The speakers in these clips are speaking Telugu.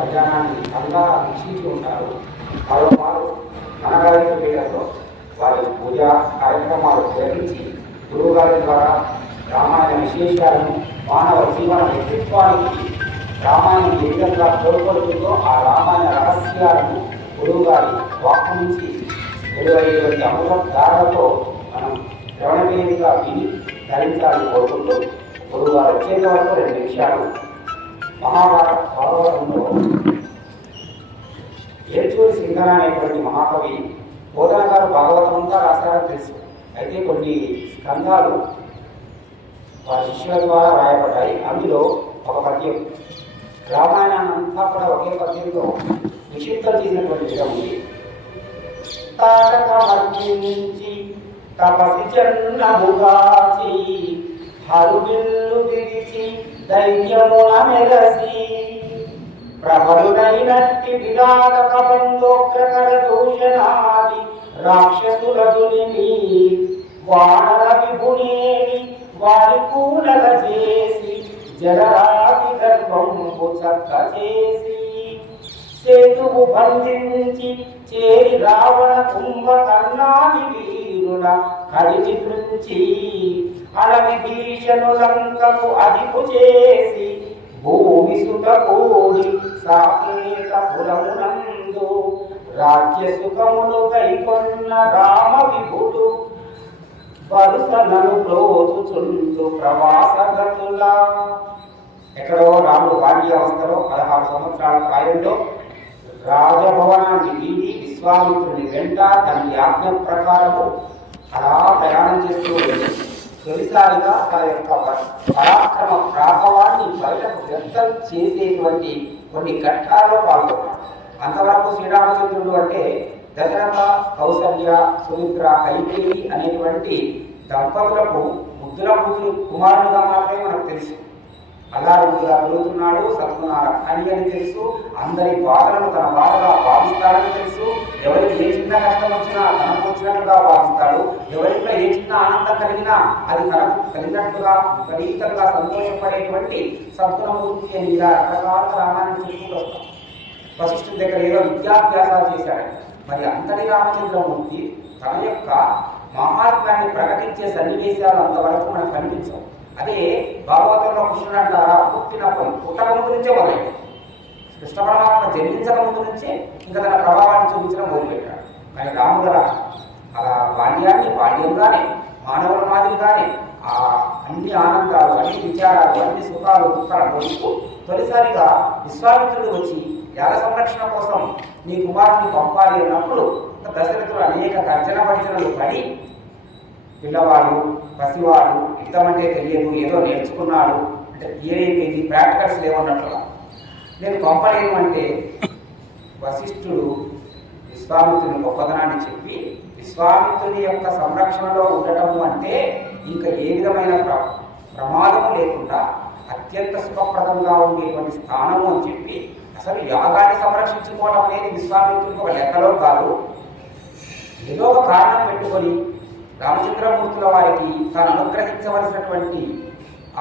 విధానాన్ని అంతా వీక్షించి ఉంటారు. వారు మనగారి పీఠంలో వారి పూజా కార్యక్రమాలు నిర్వహించి గురువుగారి ద్వారా రామాయణ విశేషాలను మానవ జీవన వ్యక్తిత్వానికి రామాయణం ఏ విధంగా తోడ్పడుతుందో ఆ రామాయణ రహస్యాలను గురువుగారి వాక్కు నుంచి వెలువయ్యేటువంటి అమృతధారలతో మనం శ్రవణవేదిగా విని ధరించాలని కోరుకుంటూ గురువుగారు వచ్చేంత వరకు 2 నిమిషాలు భాగవతంలో ఏడ్చూరి సింగన అనేటువంటి మహాకవి బోధన గారు భాగవతం అంతా రాశారని తెలుసు. అయితే కొన్ని స్కంధాలు వారి శిష్యుల ద్వారా రాయబడ్డాయి. అందులో ఒక పద్యం రామాయణాన్ని అంతా కూడా ఒకే పద్యంలో నిక్షిప్తం చేసినటువంటి విధం ఉంది. తారకమర్జించి తపసి జన్నముగాచి హరువిల్లు విరిచి ధైర్యమున మెరసి ప్రబలునైనట్టి విరాగక బంధోగ్రకర దూషణాది రాక్షసులదుని వానర విభునేని వారి కూనల చేసి జలరాశి గర్భంబు చక్క చేసి సేతువు బంధించి చేరి రావణ కుంభకర్ణాది వీరుల కడిగి తృంచి అడవి భీషణు లంకకు అధిపు చేసి భూమి సుత కోడి సాకేత పురమునందు రాజ్య సుఖములు కైకొన్న రామ విభుడు వరుసలను ప్రోచుచుండు ప్రవాసగతులా. ఎక్కడో రాముడు బాల్యావస్థలో 16 సంవత్సరాల ప్రాయంలో రాజభవనాన్ని వీడి విశ్వామిత్రుని వెంట తన ఆజ్ఞ ప్రకారము అలా ప్రయాణం చేస్తూ ఉంది. తొలిసారిగా తన యొక్క పరాక్రమ ప్రాభవాన్ని బయటకు వ్యక్తం చేసేటువంటి కొన్ని ఘట్టాల్లో పాల్గొన్నాడు. అంతవరకు శ్రీరామచంద్రుడు అంటే దశరథ, కౌసల్య, సుమిత్ర, కైకేయి అనేటువంటి దంపతులకు ముద్దుల కుమారుడుగా మాత్రమే మనకు తెలుసు. అల్లారుగా పెరుగుతున్నాడు, సద్గుణాల ఖని అని తెలుసు. అందరి బాధలను తన బాధగా భావిస్తాడని తెలుసు. ఎవరికి ఏ చిన్న కష్టం వచ్చినా తనకు వచ్చినట్లుగా భావిస్తాడు. ఎవరిలో ఏ చిన్న ఆనందం కలిగినా అది తనకు కలిగినట్లుగా విపరీతంగా సంతోషపడేటువంటి సద్గుణమూర్తి అని ఇలా రకరకాల రామాయణం చెప్పుకుంటూ వస్తాం. వశిష్ఠుడి దగ్గర ఏదో విద్యాభ్యాసాలు చేశాడు. మరి అంతటి రామచంద్రమూర్తి తన యొక్క మహాత్మ్యాన్ని ప్రకటించే సన్నివేశాలు అంతవరకు మనకు కనిపించవు. అదే భాగవతంలో కృష్ణుడు అంటారా పుట్టక ముందు నుంచే మొదలైంది. కృష్ణ పరమాత్మ జన్మించక ముందు నుంచే ఇంకా తన ప్రభావాన్ని చూపించడం మొదలుపెట్టాడు. కానీ రాముడు అలా బాల్యంగానే మానవుల మాదిరిగానే ఆ అన్ని ఆనందాలు, అన్ని విచారాలు, అన్ని సుఖాలు, దుఃఖాలు పొందుతూ తొలిసారిగా విశ్వామిత్రుడు వచ్చి యాగ సంరక్షణ కోసం నీ కుమారుని పంపాలి అన్నప్పుడు దశరథుడు అనేక తర్జన భర్జనలు పడి పిల్లవాడు, పసివాడు, యుద్ధం అంటే తెలియదు, ఏదో నేర్చుకున్నాడు అంటే ఏదైపోయింది, ప్రాక్టికల్స్ లేవన్నట్లుగా నేను పంపలేను అంటే వశిష్ఠుడు విశ్వామిత్రుని గొప్పతనాన్ని చెప్పి విశ్వామిత్రుని యొక్క సంరక్షణలో ఉండటము అంటే ఇంకా ఏ విధమైన ప్రమాదము లేకుండా అత్యంత సుఖప్రదంగా ఉండేటువంటి స్థానము అని చెప్పి అసలు యాగాన్ని సంరక్షించుకోవడం అనేది విశ్వామిత్రునికి ఒక లెక్కలో కాదు. ఏదో ఒక కారణం పెట్టుకొని రామచంద్రమూర్తుల వారికి తాను అనుగ్రహించవలసినటువంటి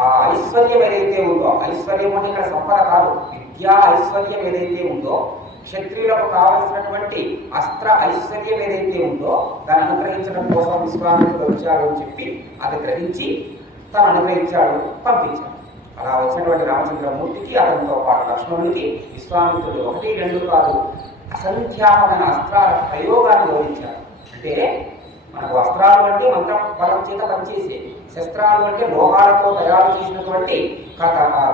ఆ ఐశ్వర్యం ఏదైతే ఉందో, ఐశ్వర్యం అంటే ఇక్కడ సంపద కాదు, విద్యా ఐశ్వర్యం ఏదైతే ఉందో, క్షత్రియులకు కావలసినటువంటి అస్త్ర ఐశ్వర్యం ఏదైతే ఉందో దాన్ని అనుగ్రహించడం కోసం విశ్వామిత్రుడు వచ్చాడు అని చెప్పి అది గ్రహించి తాను అనుగ్రహించాడు, పంపించాడు. అలా వచ్చినటువంటి రామచంద్రమూర్తికి అతనితో పాటు లక్ష్మణునికి విశ్వామిత్రుడు 1, 2 కాదు అసంఖ్యాకమైన అస్త్రాల ప్రయోగాన్ని వివరించాడు. అంటే మనకు అస్త్రాలు అంటే మంత్ర బలం చేత పనిచేసే, శస్త్రాలు అంటే లోహాలతో తయారు చేసినటువంటి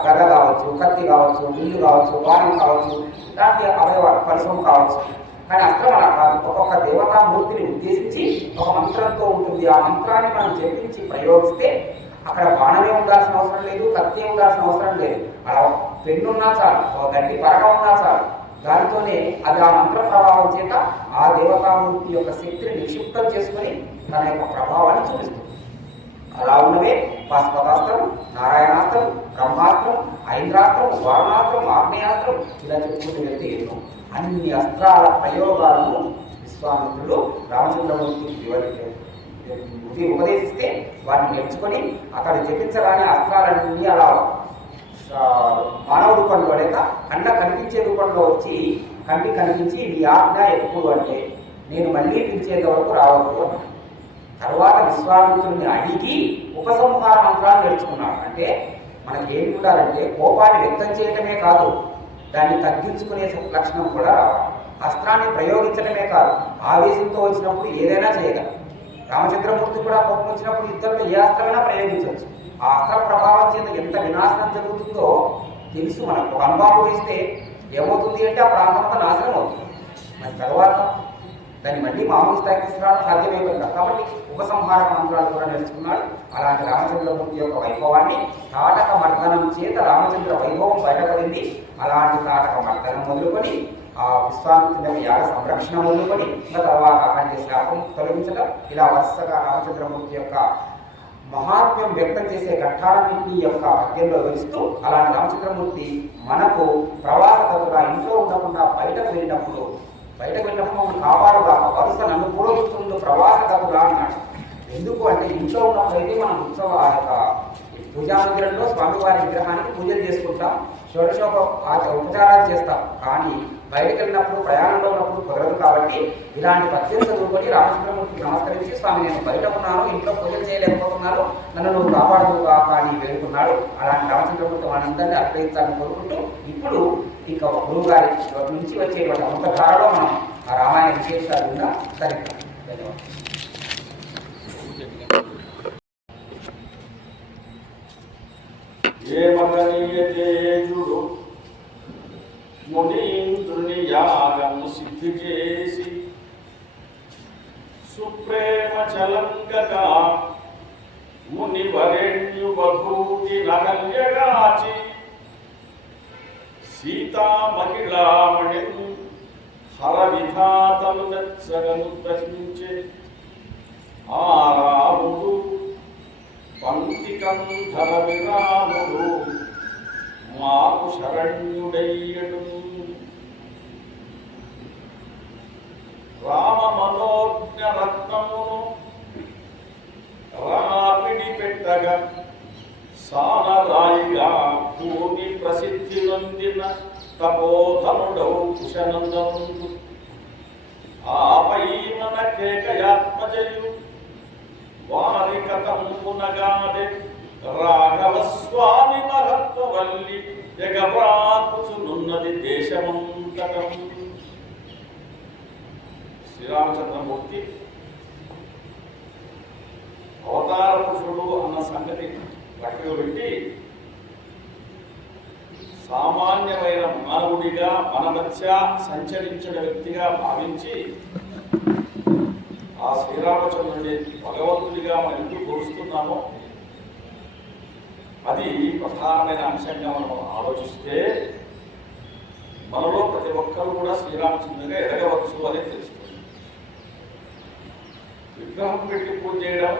గద కావచ్చు, కత్తి కావచ్చు, విల్లు కావచ్చు, బాణం కావచ్చు, ఇలాంటి అవయవాలు పరిశ్రమ కావచ్చు. కానీ అస్త్రం అలా కాదు, ఒక్కొక్క దేవతామూర్తిని ఉద్దేశించి ఒక మంత్రంతో ఉంటుంది. ఆ మంత్రాన్ని మనం జపించి ప్రయోగిస్తే అక్కడ బాణమే ఉండాల్సిన అవసరం లేదు, కత్తి ఉండాల్సిన అవసరం లేదు. అలా పెన్నున్నా చాలు, గడ్డి పరగ ఉన్నా చాలు, దానితోనే అది ఆ మంత్ర ప్రభావం చేత ఆ దేవతామూర్తి యొక్క శక్తిని నిక్షిప్తం చేసుకొని తన యొక్క ప్రభావాన్ని చూపిస్తుంది. అలా ఉన్నవే పాశుపతాస్త్రం, నారాయణాస్త్రం, బ్రహ్మాస్త్రం, ఐంద్రాస్త్రం, వారణాస్త్రం, ఆగ్నేయాస్త్రం, ఇలా చెప్పుకుంటూ వెళ్తే ఎన్నో అన్ని అస్త్రాల ప్రయోగాలను విశ్వామిత్రుడు రామచంద్రమూర్తికి ఉపదేశిస్తే వాటిని నేర్చుకొని అక్కడ జపించగానే అస్త్రాలన్నీ అలా మానవ రూపంలో లేక కండ కనిపించే రూపంలో వచ్చి కంటికి కనిపించి నీ ఆజ్ఞ ఎప్పుడు అంటే నేను మళ్ళీ పిలిచేంత వరకు రావద్దు అన్నాడు. తర్వాత విశ్వామిత్రుడిని అడిగి ఉపసంహార మంత్రాలు నేర్చుకున్నాడు. అంటే మనకేమి ఉండాలంటే కోపాన్ని వ్యక్తం చేయటమే కాదు, దాన్ని తగ్గించుకునే లక్షణం కూడా రావాలి. అస్త్రాన్ని ప్రయోగించడమే కాదు, ఆవేశంతో వచ్చినప్పుడు ఏదైనా చేయగలం. రామచంద్రమూర్తి కూడా కోపం వచ్చినప్పుడు యుద్ధంలో ఏ అస్త్రమైనా ప్రయోగించవచ్చు. ఆ అస్త్ర ప్రభావం చేత ఎంత వినాశనం జరుగుతుందో తెలుసు మనకు. ఒక అనుభవం వేస్తే ఏమవుతుంది అంటే ఆ ప్రాంతం అంతా నాశనం అవుతుంది. మరి తర్వాత దాన్ని మళ్ళీ మామూలు స్థాయికి తీసుకురావడం సాధ్యమైపోయింది. కాబట్టి ఉపసంహారక మంత్రాలు కూడా నేర్చుకున్నాడు. అలాంటి రామచంద్రమూర్తి యొక్క వైభవాన్ని తాటక మర్దనం చేత రామచంద్ర వైభవం బయటపడింది. అలాంటి తాటక మర్దనం మొదలుకొని ఆ విశ్వామిత్రుని యాగ సంరక్షణ మొదలుకొని తర్వాత అఖండ శాపం తొలగించడం, ఇలా వరుసగా రామచంద్రమూర్తి యొక్క మహాత్మ్యం వ్యక్తం చేసే ఘట్టాలన్నింటినీ యొక్క పద్యంలో వివరిస్తూ అలాంటి రామచంద్రమూర్తి మనకు ప్రవాసగతుగా ఇంట్లో ఉండకుండా బయటకు వెళ్ళినప్పుడు మమ్మల్ని కాపాడుగా వరుస నన్ను పూర్వస్తుండు ప్రవాసగతుగా అన్నాడు. ఎందుకు అంటే ఇంట్లో ఉన్నప్పుడైతే మనం ఉత్సవ ఆ యొక్క పూజా మందిరంలో స్వామివారి విగ్రహానికి పూజలు చేసుకుంటాం, షోడశోప ఉపచారాలు చేస్తాం. కానీ బయటకు వెళ్ళినప్పుడు ప్రయాణంలో ఉన్నప్పుడు కుదరదు. కాబట్టి ఇలాంటి పద్యం చదువుకొని రామచంద్రమూర్తికి నమస్కరించి స్వామి నేను బయట ఉన్నాను, ఇంట్లో పూజలు చేయలేకపోతున్నాను, నన్ను నువ్వు కాపాడుగా కానీ వేడుకున్నాడు. అలాంటి రామచంద్రమూర్తి మనందరినీ అర్పయించాలని కోరుకుంటూ ఇప్పుడు ఇంకా గురువు గారి నుంచి వచ్చేటువంటి అంత ధారలో మనం ఆ రామాయణ విశేషాలు ఉందా సరే. ధన్యవాదాలు. ఏ మహనీయ తేజుడు మునీంద్రుని యాగము సిద్ధి చేసి సుప్రేమ చలంగక ముని వరేణ్యు బభూతి నహల్యగాచి సీతా మహిళామణి హర విధాతలు నెచ్చగను దహించే ఆ రాముడు పంక్తికంధర విరాముడు మాకు శరణ్యుడయ్యడు. రామ మనోజ్ఞ రత్నమును రాపిడి పెట్టగా సానరాయిగా భూమి ప్రసిద్ధి నొందిన తపోధనుడౌ కుశనందనుడు ఆపై మన కేకయాత్మజయు వారి కథంపునగాదే రాఘవ స్వామి మహత్వవల్లి జగవ్రాకుచునున్నది దేశమంతటం. శ్రీరామచంద్రమూర్తి అవతార పురుషుడు అన్న సంగతి పక్కకు పెట్టి సామాన్యమైన మానవుడిగా మన మధ్య సంచరించిన వ్యక్తిగా భావించి ఆ శ్రీరామచంద్రుడి భగవంతుడిగా మనం ఎందుకు కోరుస్తున్నామో అది ప్రధానమైన అంశంగా మనం ఆలోచిస్తే మనలో ప్రతి ఒక్కరు కూడా శ్రీరామచంద్రుడిగా ఎదగవచ్చు అని తెలుస్తుంది. విగ్రహం పెట్టి పూజ చేయడం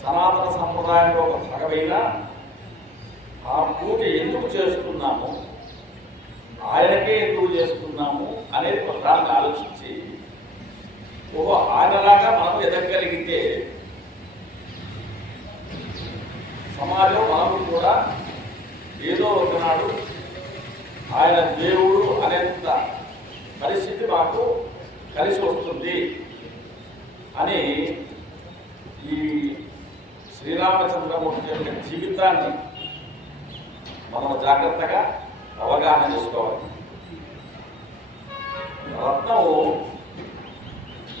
సనాతన సంప్రదాయంలో ఒక భాగమైన ఆ పూజ ఎందుకు చేస్తున్నాము, ఆయనకే ఎందుకు చేస్తున్నాము అనేది ప్రధానంగా ఆలోచించి ఆయనలాగా మనం ఎదగలిగితే సమాజం మనం కూడా ఏదో ఒకనాడు ఆయన దేవుడు అనేంత పరిస్థితి మాకు కలిసి వస్తుంది అని ఈ శ్రీరామచంద్రమూర్తి యొక్క జీవితాన్ని మనం జాగ్రత్తగా అవగాహన చేసుకోవాలి. రత్నము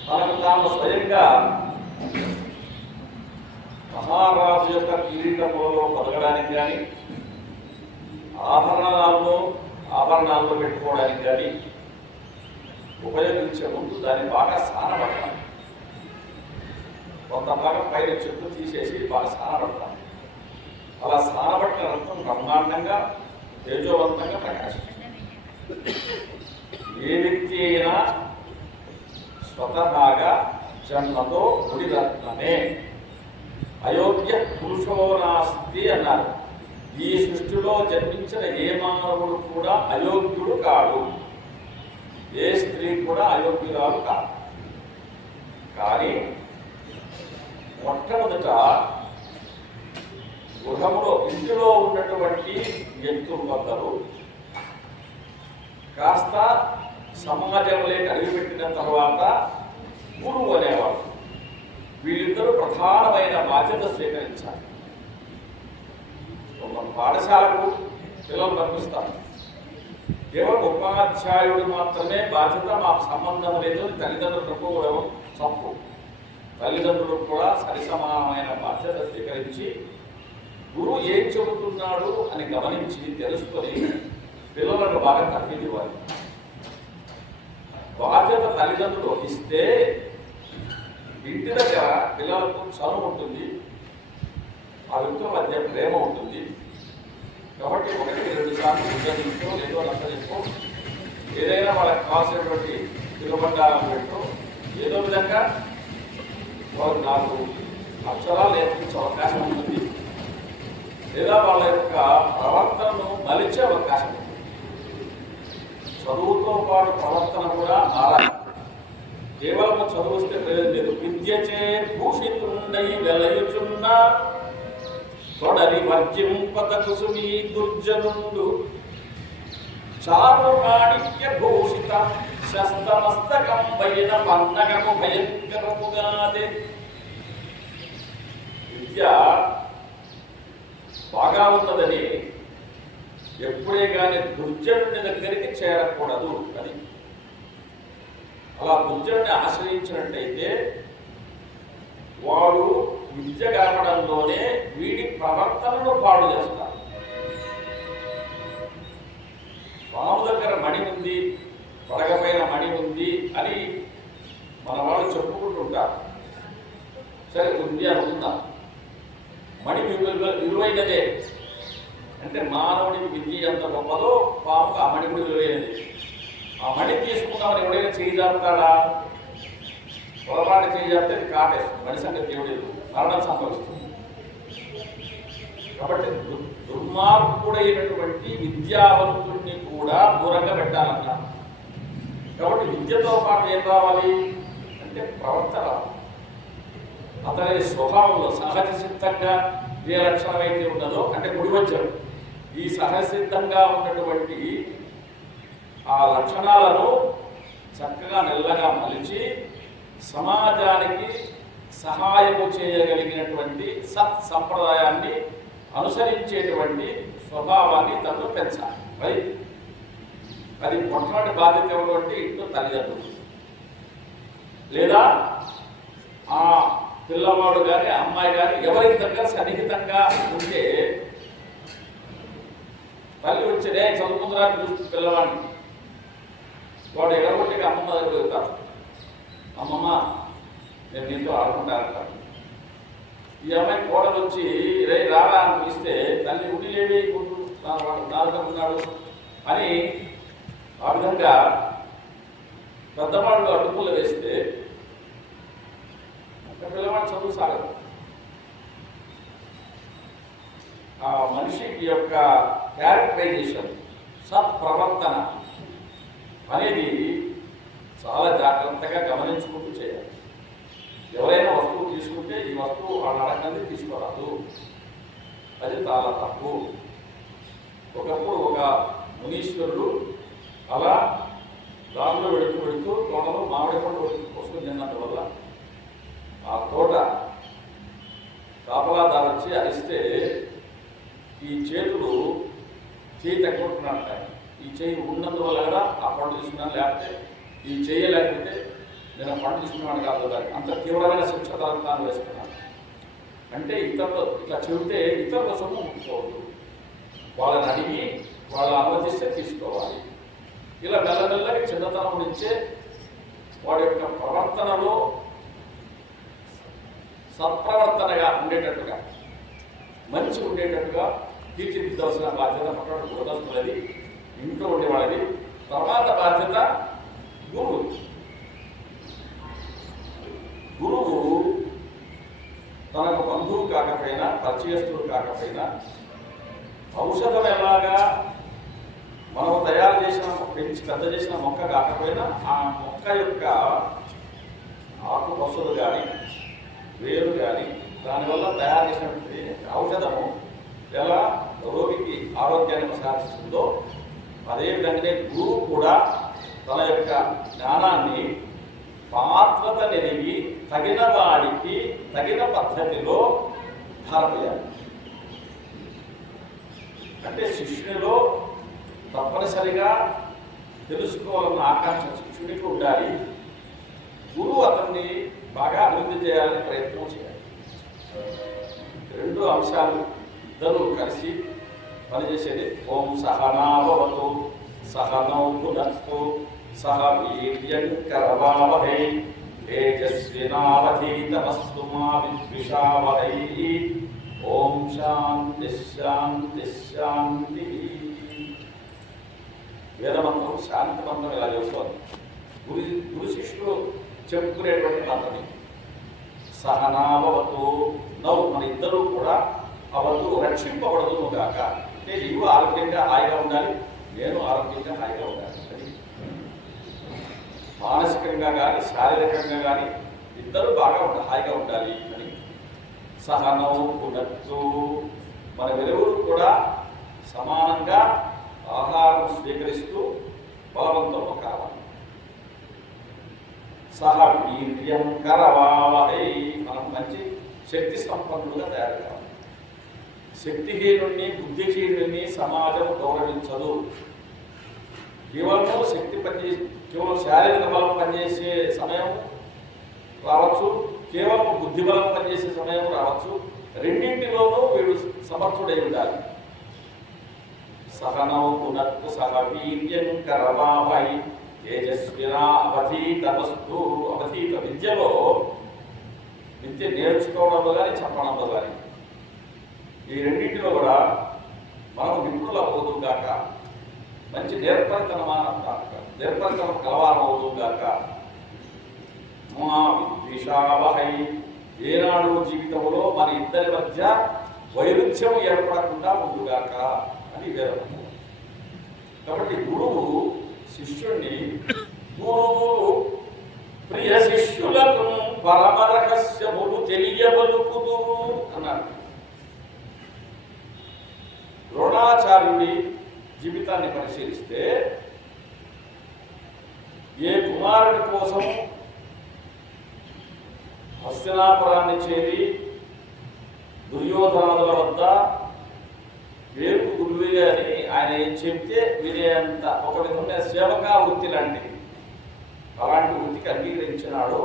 మనకు తాము స్వయంగా మహారాజు యొక్క కిరీటంలో పొదగడానికి కానీ ఆభరణాల్లో పెట్టుకోవడానికి కానీ ఉపయోగించే ముందు దాన్ని బాగా సానబడతాం. కొంత భాగం పైన చెట్టు తీసేసి బాగా సానబడతాం. అలా సానబట్టిన రత్నం బ్రహ్మాండంగా తేజోవంతంగా ప్రకాశిస్తుంది. ఏ వ్యక్తి అయినా స్వతహాగా జన్మతో గుడి రత్నమే, అయోగ్య పురుషో నాస్తి అన్నారు. ఈ సృష్టిలో జన్మించిన ఏ మానవుడు కూడా అయోగ్యుడు కాడు, ఏ స్త్రీ కూడా అయోగ్యురాలు కాదు. కానీ మొట్టమొదట గృహంలో ఇంటిలో ఉన్నటువంటి వ్యక్తులు కొందరు కాస్త సమాజంలోకి అడుగుపెట్టిన తర్వాత గురువు అనేవాడు. వీళ్ళిద్దరూ ప్రధానమైన బాధ్యత స్వీకరించాలి. మన పాఠశాలకు పిల్లలు పంపిస్తారు, కేవలం ఉపాధ్యాయుడు మాత్రమే బాధ్యత, మాకు సంబంధం లేదు. తల్లిదండ్రులకు తప్పు. తల్లిదండ్రులకు కూడా సరిసమానమైన బాధ్యత స్వీకరించి గురువు ఏం చెబుతున్నాడు అని గమనించి తెలుసుకొని పిల్లలకు బాగా తర్ఫీదివ్వాలి. బాధ్యత తల్లిదండ్రులు వహిస్తే ఇంటి దగ్గర పిల్లలకు చదువు ఉంటుంది, ఆ వ్యక్తుల మధ్య ప్రేమ ఉంటుంది. కాబట్టి 1-2 సార్లు ఉద్యోగించో లేదో నచ్చజెప్పో, ఏదైనా వాళ్ళకి కావాల్సినటువంటి తిరుగుబండాలను పెట్టో, ఏదో విధంగా వారు 4 అక్షరాలు నేర్పించే అవకాశం ఉంటుంది, లేదా వాళ్ళ యొక్క ప్రవర్తనను మలిచే అవకాశం ఉంటుంది. చదువుతో పాటు ప్రవర్తన కూడా మారాలి. కేవలం చదువు వస్తే ప్రయోజనం లేదు. విద్యచే భూషితుండై వెలయుచున్న తొడరి వర్జింపద కుసుమీ దుర్జనుండు చారు మాణిక్య భూషిత శస్తమస్తకం పైన పన్నగము భయంకరముగాదే. విద్య బాగా ఉన్నదని ఎప్పుడే కానీ దుర్జనుడి దగ్గరికి చేరకూడదు. అది అలా దుర్జనుడిని ఆశ్రయించినట్టయితే వాడు విద్య గడపడంలోనే వీడి ప్రవర్తనను పాడు చేస్తారు. పాము దగ్గర మణి ఉంది, పడగపైన మణి ఉంది అని మన వాళ్ళు చెప్పుకుంటుంటారు. సరే ఉంది అనుకుందాం, మణి విలువైనదే అంటే మానవుడికి విద్య ఎంత గొప్పదో పాముకు ఆ మణి కూడా విలువైనది. ఆ మణి తీసుకుందామని ఎవడైనా చేయజాపుతాడా? పొరపాటు చేయజాపితే అది కాటేస్తుంది, మణి సంగతి దేవుడు మరణం సంభవిస్తుంది. కాబట్టి దుర్మార్గుడైనటువంటి విద్యావంతుడిని కూడా దూరంగా పెట్టాలన్నారు. కాబట్టి విద్యతో పాటు ఏం రావాలి అంటే ప్రవర్తన. అతని స్వభావంలో సహజ సిద్ధంగా ఏ లక్షణం అయితే ఉన్నదో అంటే గుడివచ్చం, ఈ సహజసిద్ధంగా ఉన్నటువంటి ఆ లక్షణాలను చక్కగా నెల్లగా మలిచి సమాజానికి సహాయము చేయగలిగినటువంటి సత్ సంప్రదాయాన్ని అనుసరించేటువంటి స్వభావాన్ని తను పెంచాలి. అది మొట్టమొదటి బాధ్యత ఉన్నటువంటి ఇంట్లో తల్లిదండ్రులు, లేదా ఆ పిల్లవాడు కానీ అమ్మాయి కానీ ఎవరికి దగ్గర సన్నిహితంగా ఉంటే తల్లి వచ్చేదే చదువుకుందరాని చూస్తుంది పిల్లవాడిని. వాడు ఎడగొట్టిగా అమ్మమ్మ దగ్గర వెళ్తారు, అమ్మమ్మ నేను నీతో ఆడుకుంటానంటాను. ఈ అమ్మాయి కోడలు వచ్చి రే రారా అని పిలిస్తే తల్లి ఉండిలేవి వాడు నాలుగు ఉన్నాడు అని ఆ విధంగా పెద్దవాళ్ళు అడ్డుపులు వేస్తే పిల్లవాడు చదువు సాగదు. ఆ మనిషికి యొక్క క్యారెక్టరైజేషన్, సత్ప్రవర్తన అనేది చాలా జాగ్రత్తగా గమనించుకుంటూ చేయాలి. ఎవరైనా వస్తువు తీసుకుంటే ఈ వస్తువు వాళ్ళ అడగంది తీసుకోరాదు, అది చాలా తప్పు. ఒకప్పుడు ఒక మునీశ్వరుడు అలా దానిలో వెళుతూ తోటలో మామిడి పండు కోసుకొని తిన్నందువల్ల ఆ తోట కాపలాదారు వచ్చి అరిస్తే ఈ చేతులు చేయి తగ్గుకుంటున్నాడు. ఈ చేయి ఉన్నందువల్ల కూడా ఆ పండు తీసుకున్నాను, లేకపోతే ఈ చేయలేకపోతే నేను పండు తీసుకున్నాను కాదు, దానికి అంత తీవ్రమైన శిక్ష తాను వేసుకున్నాను. అంటే ఇతరులు ఇట్లా చెబితే ఇతరుల సొమ్ము ముట్టుకోవద్దు, వాళ్ళని అడిగి వాళ్ళు అనుమతిస్తే తీసుకోవాలి. ఇలా మెల్లమెల్లగా చిన్నతనం నుంచే వాడి యొక్క ప్రవర్తనలో సత్ప్రవర్తనగా ఉండేటట్టుగా, మంచి ఉండేటట్టుగా తీర్చిదిద్దవలసిన బాధ్యత పట్ల గురుదస్తున్నది, ఇంట్లో ఉండేవాళ్ళది. తర్వాత బాధ్యత గురువు. గురువు తనకు బంధువు కాకపోయినా, పరిచయస్తుడు కాకపోయినా, ఔషధం ఎలాగా మనం తయారు చేసిన పెంచి పెద్ద చేసిన మొక్క కాకపోయినా ఆ మొక్క యొక్క ఆకు పసులు కానీ వేరు కానీ దానివల్ల తయారు చేసినటువంటి ఔషధము ఎలా రోగికి ఆరోగ్యాన్ని ప్రసాదిస్తుందో అదేవిధంగానే గురువు కూడా తన యొక్క జ్ఞానాన్ని పాత్రత నెరిగి తగిన వాడికి తగిన పద్ధతిలో ధారపోయాలి. అంటే శిష్యునిలో తప్పనిసరిగా తెలుసుకోవాలన్న ఆకాంక్ష శిష్యుడికి ఉండాలి. గురువు అతన్ని బాగా అభివృద్ధి చేయాలని ప్రయత్నం చేయాలి. రెండు అంశాలు ఇద్దరు కలిసి పనిచేసేది. ఓం సహనాభవతు సహనౌ భునక్తు సహ వీర్యం కరవావహై తేజస్వినావధీతమస్తు మా విద్విషావహై. ఓం శాంతి శాంతి శాంతి. వేదమంత్రం శాంతి మంత్రం ఇలా చెప్తోంది. గురు శిష్యులు చెప్పుకునేటువంటి మంత్రమే. సహనాభవతు నవ్వు మన ఇద్దరూ కూడా అవతు రక్షింపబడదు కాక. అంటే నీవు ఆరోగ్యంగా హాయిగా ఉండాలి, నేను ఆరోగ్యంగా హాయిగా ఉండాలి. అది మానసికంగా కానీ శారీరకంగా కానీ ఇద్దరు బాగా హాయిగా ఉండాలి అని. సహనం పునత్తు మన వెలుగురు కూడా సమానంగా ఆహారం స్వీకరిస్తూ బలవంతం కావాలి. సహ వీర్యం కరవావహై మనం మంచి శక్తి సంపన్నులుగా తయారు కావాలి. శక్తిహీనుడిని బుద్ధిహీనుడిని సమాజం గౌరవించదు. కేవలం శక్తి కేవలం శారీరక బలం పనిచేసే సమయం రావచ్చు, కేవలం బుద్ధి బలం పనిచేసే సమయం రావచ్చు. రెండింటిలోనూ వీడు సమర్థుడై ఉండాలి. సహనౌ పునత్తు సహ వీర్యం కరవావహై తేజస్వినా అవధీతమస్తు. అవధీత విద్యలో విద్య నేర్చుకోవడంలో కానీ చెప్పడంలో కానీ ఈ రెండింటిలో కూడా మనం నిపుణులు అవ్వదు గాక, మంచి నేర్పరితనం కలవారం అవుదు గాక. మా విద్విషావహై ఏనాడు జీవితంలో మన ఇద్దరి మధ్య వైరుధ్యం ఏర్పడకుండా ఉండుగాక అని వేదం. కాబట్టి గురువు శిష్యుణ్ణి గురువు ప్రియ శిష్యులకు పరమ రహస్యములు తెలియబలుకుదురు అన్నాడు. ద్రోణాచార్యుడి జీవితాన్ని పరిశీలిస్తే ఏ కుమారుడి కోసం హస్తినాపురాన్ని చేరి దుర్యోధనుల వద్ద పేరుకు గురువే అని ఆయన ఏం చెప్తే వినేంత ఒక విధమైన సేవకా వృత్తి లాంటిది, అలాంటి వృత్తికి అంగీకరించినాడు.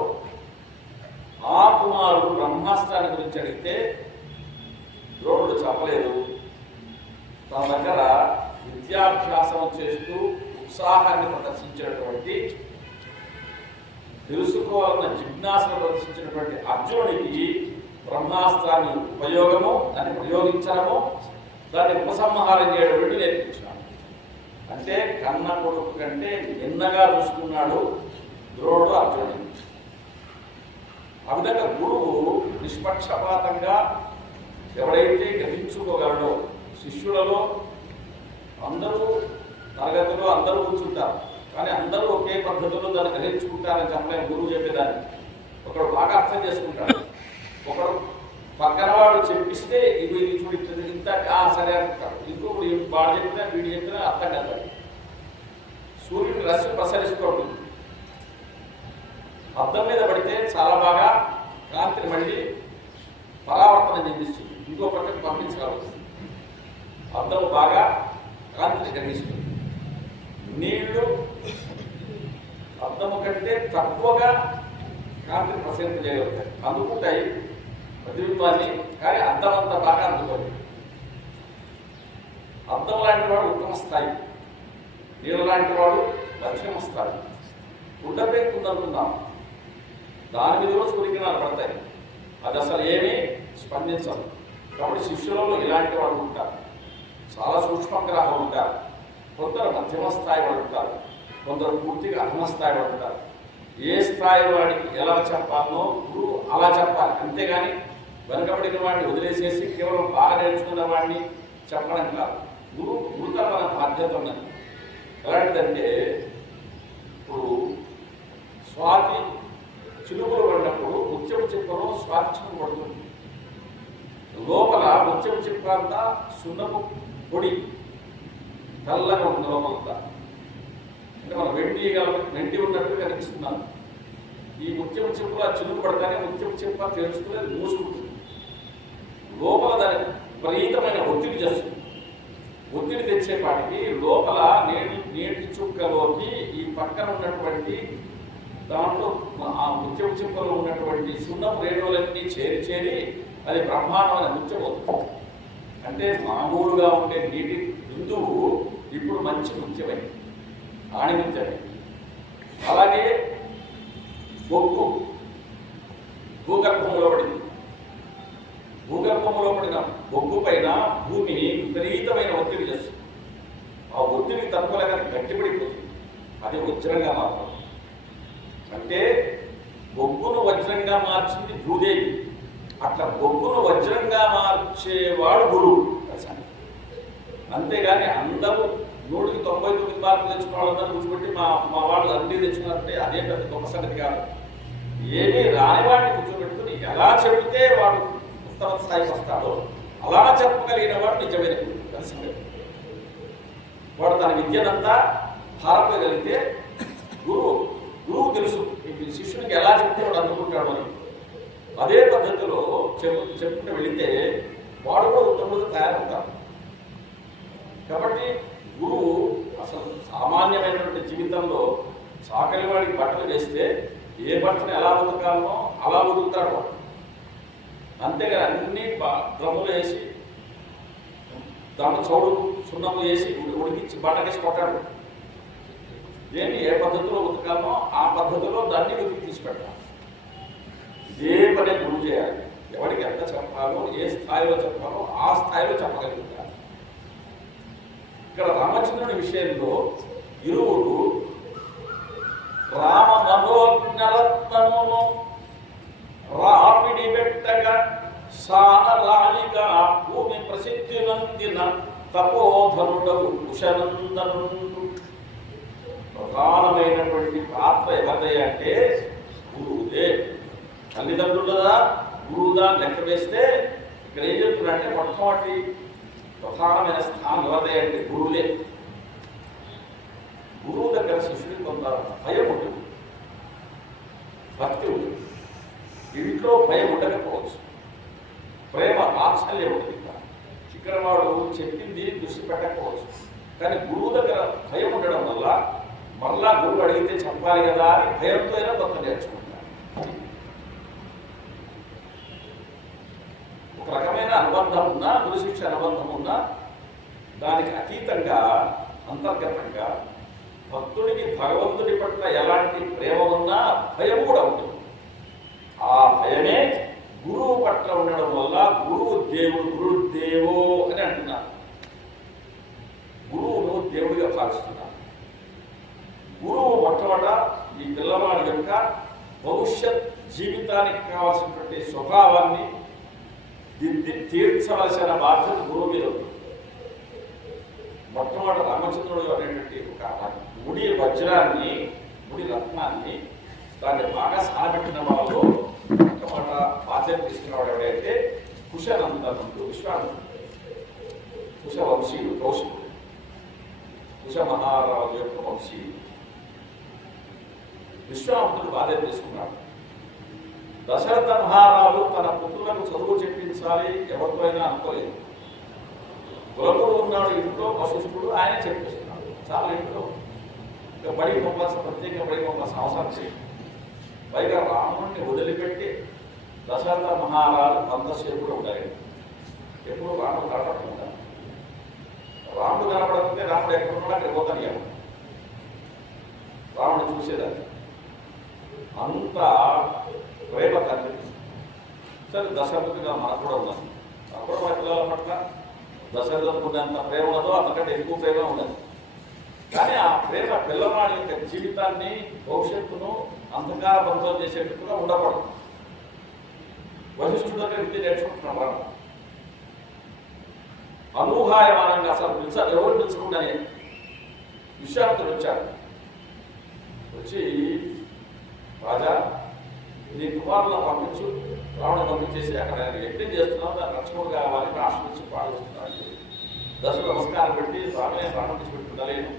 ఆ కుమారుడు బ్రహ్మాస్త్రాన్ని గురించి అడిగితే ద్రోణుడు చెప్పలేదు. తన దగ్గర విద్యాభ్యాసం చేస్తూ ఉత్సాహాన్ని ప్రదర్శించినటువంటి, తెలుసుకోవాలన్న జిజ్ఞాసను ప్రదర్శించినటువంటి అర్జునుడికి బ్రహ్మాస్త్రాన్ని ఉపయోగము, దాన్ని ప్రయోగించడము, దాన్ని ఉపసంహారం చేయడం నేర్పించినాడు. అంటే కన్న కొడుకు కంటే నిన్నగా చూసుకున్నాడు ద్రోణుడు అర్జునుడిని. ఆ విధంగా గురువు నిష్పక్షపాతంగా ఎవడైతే గ్రహించుకోగలడో, శిష్యులలో అందరూ తరగతిలో అందరూ కూర్చుంటారు, కానీ అందరూ ఒకే పద్ధతిలో దాన్ని గ్రహించుకుంటారని చెప్పలేము. గురువు చెప్పేదాన్ని ఒకడు బాగా అర్థం చేసుకుంటాడు, ఒకడు పక్కన వాడు చెప్పిస్తే ఇది చూడు ఇంత సరే అంటాడు, ఇంకొకడు వాడు చెప్పినా వీడు చెప్పినా అర్థం కాదు. సూర్యుడు రశ్మి ప్రసరిస్తూ ఉంటుంది, అద్దం మీద పడితే చాలా బాగా కాంతిని మళ్ళీ పరావర్తన చెందిస్తుంది, ఇంకో పక్కకి పంపించగలుగుతుంది. అద్దం బాగా కాంతిని గ్రహిస్తుంది. నీళ్లు అద్దము కంటే తక్కువగా కాంతిని ప్రసరింపజేయగలుగుతాయి, అందుకుంటాయి ప్రతిబింబాన్ని, కానీ అద్దం అంతా బాగా అందుకోదు. అద్దం లాంటి వాడు ఉత్తమ స్థాయి, నీళ్ళ లాంటి వాడు మధ్యమ స్థాయి. గుడ్డపేకు ఉందనుకుందాం, దాని మీద కూడా సూర్యకిరణాలు పడతాయి, అది అసలు ఏమీ స్పందించదు. కాబట్టి శిష్యులలో ఇలాంటి వాడు ఉంటారు, చాలా సూక్ష్మగ్రాహం ఉంటారు, కొందరు మధ్యమ స్థాయి వాడు ఉంటారు, కొందరు పూర్తిగా అధమ స్థాయి వాడు ఉంటారు. ఏ స్థాయి వాడికి ఎలా చెప్పాలనో గురువు అలా చెప్పాలి, అంతేగాని వెనకబడిన వాడిని వదిలేసేసి కేవలం బాగా నేర్చుకున్న వాడిని చెప్పడం కాదు. గురుతరమైన బాధ్యత ఉన్నది. ఎలాంటిదంటే ఇప్పుడు స్వాతి చిలుకలు పడినప్పుడు ముత్యపు చిప్పలో స్వాతి చిలుకు పడుతుంది. లోపల ముత్యం చిప్పంత సున్నపు పొడి తెల్లగా ఉంది లోపలంతా. అంటే మనం వెండి ఉన్నట్టు కనిపిస్తున్నాను. ఈ ముత్యం చిప్ప చిలుకు పడగానే ముత్యం చిప్ప తెలుసుకుని అది మూసుకుంటుంది. లోపల దాని విపరీతమైన ఒత్తిడి చేస్తుంది. ఒత్తిడి తెచ్చేపాటికి లోపల నీటి చుక్కలోకి ఈ పక్కన ఉన్నటువంటి దాంట్లో ఆ ముత్యం చిప్పలో ఉన్నటువంటి సున్నపు రేణువులన్నీ చేరి అది బ్రహ్మాండమైన ముత్యం అవుతుంది. అంటే మామూలుగా ఉండే నీటి బిందువు ఇప్పుడు మంచి ముత్యమైంది, ఆణిముత్యమైంది. అలాగే బొగ్గు భూగర్భంలో పడింది. భూగర్భంలో పడిన బొగ్గు పైన భూమి విపరీతమైన ఒత్తిడి చేస్తుంది. ఆ ఒత్తిడికి తక్కువగా గట్టిపడిపోతుంది. అది వజ్రంగా మారుతుంది. అంటే బొగ్గును వజ్రంగా మార్చింది భూదేవి. అట్లా బొగ్గును వజ్రంగా మార్చేవాడు గురువు. అంతేగాని అందరూ 100కి 99 మార్కులు తెచ్చుకున్న వాళ్ళందరూ కూర్చోబెట్టి మా వాళ్ళు అన్నీ తెచ్చుకున్నారంటే అదే పెద్ద గొప్ప సంగతి కాదు. ఏమీ రానివాడిని కూర్చోబెట్టుకుని ఎలా చెబితే వాడు ఉత్తమ స్థాయికి వస్తాడో అలా చెప్పగలిగిన వాడు నిజమైన గురువు సంగతి. వాడు తన విద్యనంతా భారపగలిగితే గురువు తెలుసు శిష్యునికి ఎలా చెప్తే వాడు అందుకుంటాడు అని. అదే పద్ధతిలో చెప్పుకుంటూ వెళితే వాడు కూడా ఉత్తముడుగా తయారవుతాడు. కాబట్టి గురువు అసలు సామాన్యమైనటువంటి జీవితంలో చాకలి వాడికి బట్టలు వేస్తే ఏ బట్టను ఎలా ఉతకాలనో అలా ఉతుకుతాడు వాడు. అంతేగా అన్ని డ్రమ్ములు వేసి దాంట్లో చౌడు సున్నము వేసి ఉడికించి బట్టకేసి కొట్టాడు. దేన్ని ఏ పద్ధతిలో ఉతకాలనో ఆ పద్ధతిలో దాన్ని ఉతికి తీసి పెట్టాలి. ఇదే పనే గురువు చేయాలి. ఎవరికి ఎంత చెప్పాలో ఏ స్థాయిలో చెప్పాలో ఆ స్థాయిలో చెప్పగలుగుతారు. ఇక్కడ రామచంద్రుని విషయంలో ఇరువురు రామ మనోజ్ఞరత్నమును రాపిడి పెట్టగా సానరాలిగా భూమి ప్రసిద్ధి నందిన తపోధనుడవు కుశనందనుడు. ప్రధానమైనటువంటి పాత్ర ఎవరిదే అంటే గురువుదే. తల్లిదండ్రులదా గురువుదా లెక్క వేస్తే ఇక్కడ ఏం చెప్తున్నారంటే మొట్టమొదటి ప్రధానమైన స్థానం ఎవరిదే అంటే గురువులే. గురువు దగ్గర శిష్యుడికి కొంత భయం ఉంటుంది, భక్తి ఉంటుంది. ఇంట్లో భయం ఉండకపోవచ్చు, ప్రేమ వాత్సల్యం ఉంటుంది. ఇక్కడ వాడు చెప్పింది దృష్టి పెట్టకపోవచ్చు. కానీ గురువు దగ్గర భయం ఉండడం వల్ల మరలా గురువు అడిగితే చెప్పాలి కదా అని భయంతో అయినా కొంత నేర్చుకుంటారు. ఒక రకమైన అనుబంధం ఉన్నా, గురు శిక్ష అనుబంధం ఉన్నా, దానికి అతీతంగా అంతర్గతంగా భక్తుడికి భగవంతుడి పట్ల ఎలాంటి ప్రేమ ఉన్నా భయం కూడా ఉంటుంది. ఆ భయమే గురువు పట్ల ఉండడం వల్ల గురువు దేవుడు, గురుదేవో అని అంటున్నారు. గురువును దేవుడిగా భావిస్తున్నారు. గురువు మొట్టమొదట ఈ పిల్లవాడి యొక్క భవిష్యత్ జీవితానికి కావాల్సినటువంటి స్వభావాన్ని తీర్చవలసిన బాధ్యత గురువు మీద ఉంది. మొట్టమొదటి రామచంద్రుడు అనేటువంటి ఒక ముడి వజ్రాన్ని, ముడి రత్నాన్ని దాన్ని బాగా సానబెట్టిన వాళ్ళు మొట్టమొదట బాధ్యత తీసుకున్నవాడు ఎవరైతే కుశనందనుడు, విశ్వానందుడు, కుశవంశీయుడు, కౌశికుడు, కుశ మహారాజు యొక్క వంశీయుడు. విశ్వామిత్రుడు బాధ్యత తీసుకున్నాడు. దశరథ మహారాజు తన పుత్రులకు చదువు చెప్పించాలి ఎవరితో అయినా అనుకోలేదు. కులకుడు ఉన్నాడు ఇంట్లో, వశిష్ఠుడు ఆయన చెప్పిస్తున్నాడు. చాలా ఇంట్లో ఇంకా బడి పంపాల్సిన ప్రత్యేక బడి పంపాల్సిన అవసరం చేయండి. పైగా రాముడిని వదిలిపెట్టి దశరథ మహారాజు అంతసేపుడు ఉండాలి. ఎప్పుడు రాముడు కనపడకుండా, రాముడు కనపడకపోతే రాముడు ఎక్కడున్నా అక్కడ పోతాను. రాముడు చూసేదాన్ని అంత ప్రేమ తండ్రి. సరే దశరథుడిగా మనకు కూడా ఉన్నాను. అప్పుడు మన పిల్లల పట్ల దశరథుడినంత ప్రేమ ఉన్నదో అంతకంటే ఎక్కువ ప్రేమ ఉండదు. కానీ ఆ ప్రేమ పిల్లవాడి యొక్క జీవితాన్ని, భవిష్యత్తును అంధకారబంధం చేసేటట్టుగా ఉండకూడదు. వశిష్ఠుడు దగ్గర విద్య నేర్చుకుంటున్నాం. రాము అనూహాయమానంగా అసలు ఎవరు పిలుచుకుంటానే విశ్వామిత్రుడు వచ్చాడు. వచ్చి రాజా నీ కుమారులను పంపించు, రావణ పంపించేసి అక్కడ యజ్ఞం చేస్తున్నావు, దాన్ని రక్షకుడు కావాలి, రాష్ట్రం నుంచి పాటిస్తున్నాడు. దశలు నమస్కారం పెట్టి స్వామి నేను రణం పెట్టుకుంటలేను,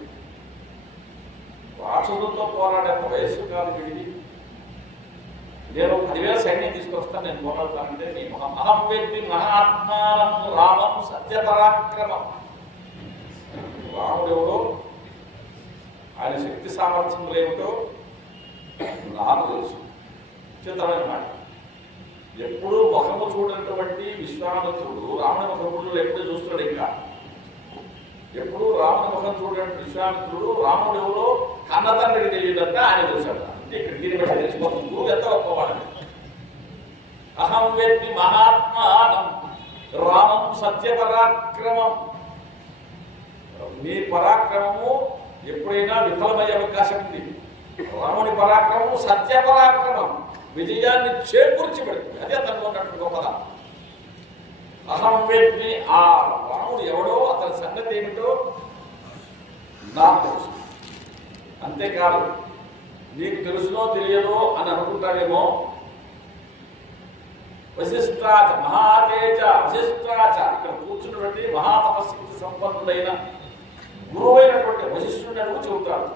రాక్షసులతో పోరాడేంత వయస్సు కాదు వీడిది, నేను 10,000 సైన్యం తీసుకొస్తాను, నేను పోరాడతానంటే నీ అహం వ్యక్తి మహాత్మానం రామం సత్యపరాక్రమం. రాముడు ఎవడో, ఆయన శక్తి సామర్థ్యములు ఏమిటో నాకు తెలుసు. చిత్రమైన మాట. ఎప్పుడూ ముఖము చూడనటువంటి విశ్వామిత్రుడు రాముని ముఖముడు ఎప్పుడూ చూస్తున్నాడు. ఇంకా ఎప్పుడు రాముని ముఖం చూడని విశ్వామిత్రుడు రాముడు ఎవరో కన్న తండ్రికి తెలియదంటే ఆయన చూశాడు. అంటే ఇక్కడ దీని బట్టి తెలిసిపోతుంది నువ్వు ఎంత గొప్పవాడని. అహం వ్యక్తి మహాత్మానం రామం సత్యపరాక్రమం. నీ పరాక్రమము ఎప్పుడైనా విఫలమయ్యే అవకాశం ఉంది. రాముని పరాక్రమం సత్యపరాక్రమం, విజయాన్ని చేకూర్చి పెడుతుంది. అదే తనలో ఉన్నటువంటి గొప్పదా. అహం వ్యక్తి, ఆ రాముడు ఎవడో అతని సంగతి ఏమిటో నాకు తెలుసు. అంతేకాదు నీకు తెలుసునో తెలియదో అని అనుకుంటావేమో. వశిష్ఠాచ మహాతేజ వశిష్ఠాచ, ఇక్కడ కూర్చున్నటువంటి మహాతపశక్తి సంపన్నుడైన గురువైనటువంటి వశిష్ఠుడిని అడుగు చెబుతాడు.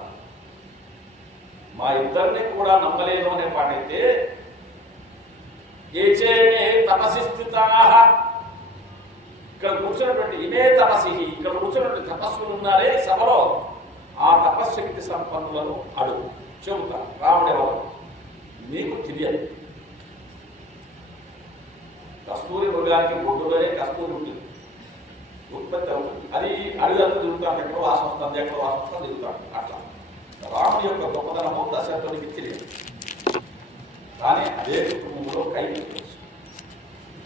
మా ఇద్దరిని కూడా నమ్మలేను అనే పాట అయితే ఏచేనే తపసి స్థితాః, ఇక్కడ కూర్చున్నటువంటి ఇమే తపసి, ఇక్కడ కూర్చున్నటువంటి తపస్సులు ఉన్నారే సభలో, ఆ తపశ్శక్తి సంపన్నులను అడుగు చెబుతా. రాముడు ఎవరు నీకు తెలియదు. కస్తూరి మృగానికి బొడ్డులోనే కస్తూరి ఉంటుంది, ఉత్పత్తి అవుతుంది. అది అడుగంతా తిరుగుతాడు, ఎక్కడో వాసన వస్తుంది, ఎక్కడో వాసన వస్తుంది, తిరుగుతాడు. అట్లా రాముడి యొక్క గొప్పతనము దశరథునికి తెలియదు. కానీ అదే కుటుంబంలో కైకి తెలుసు.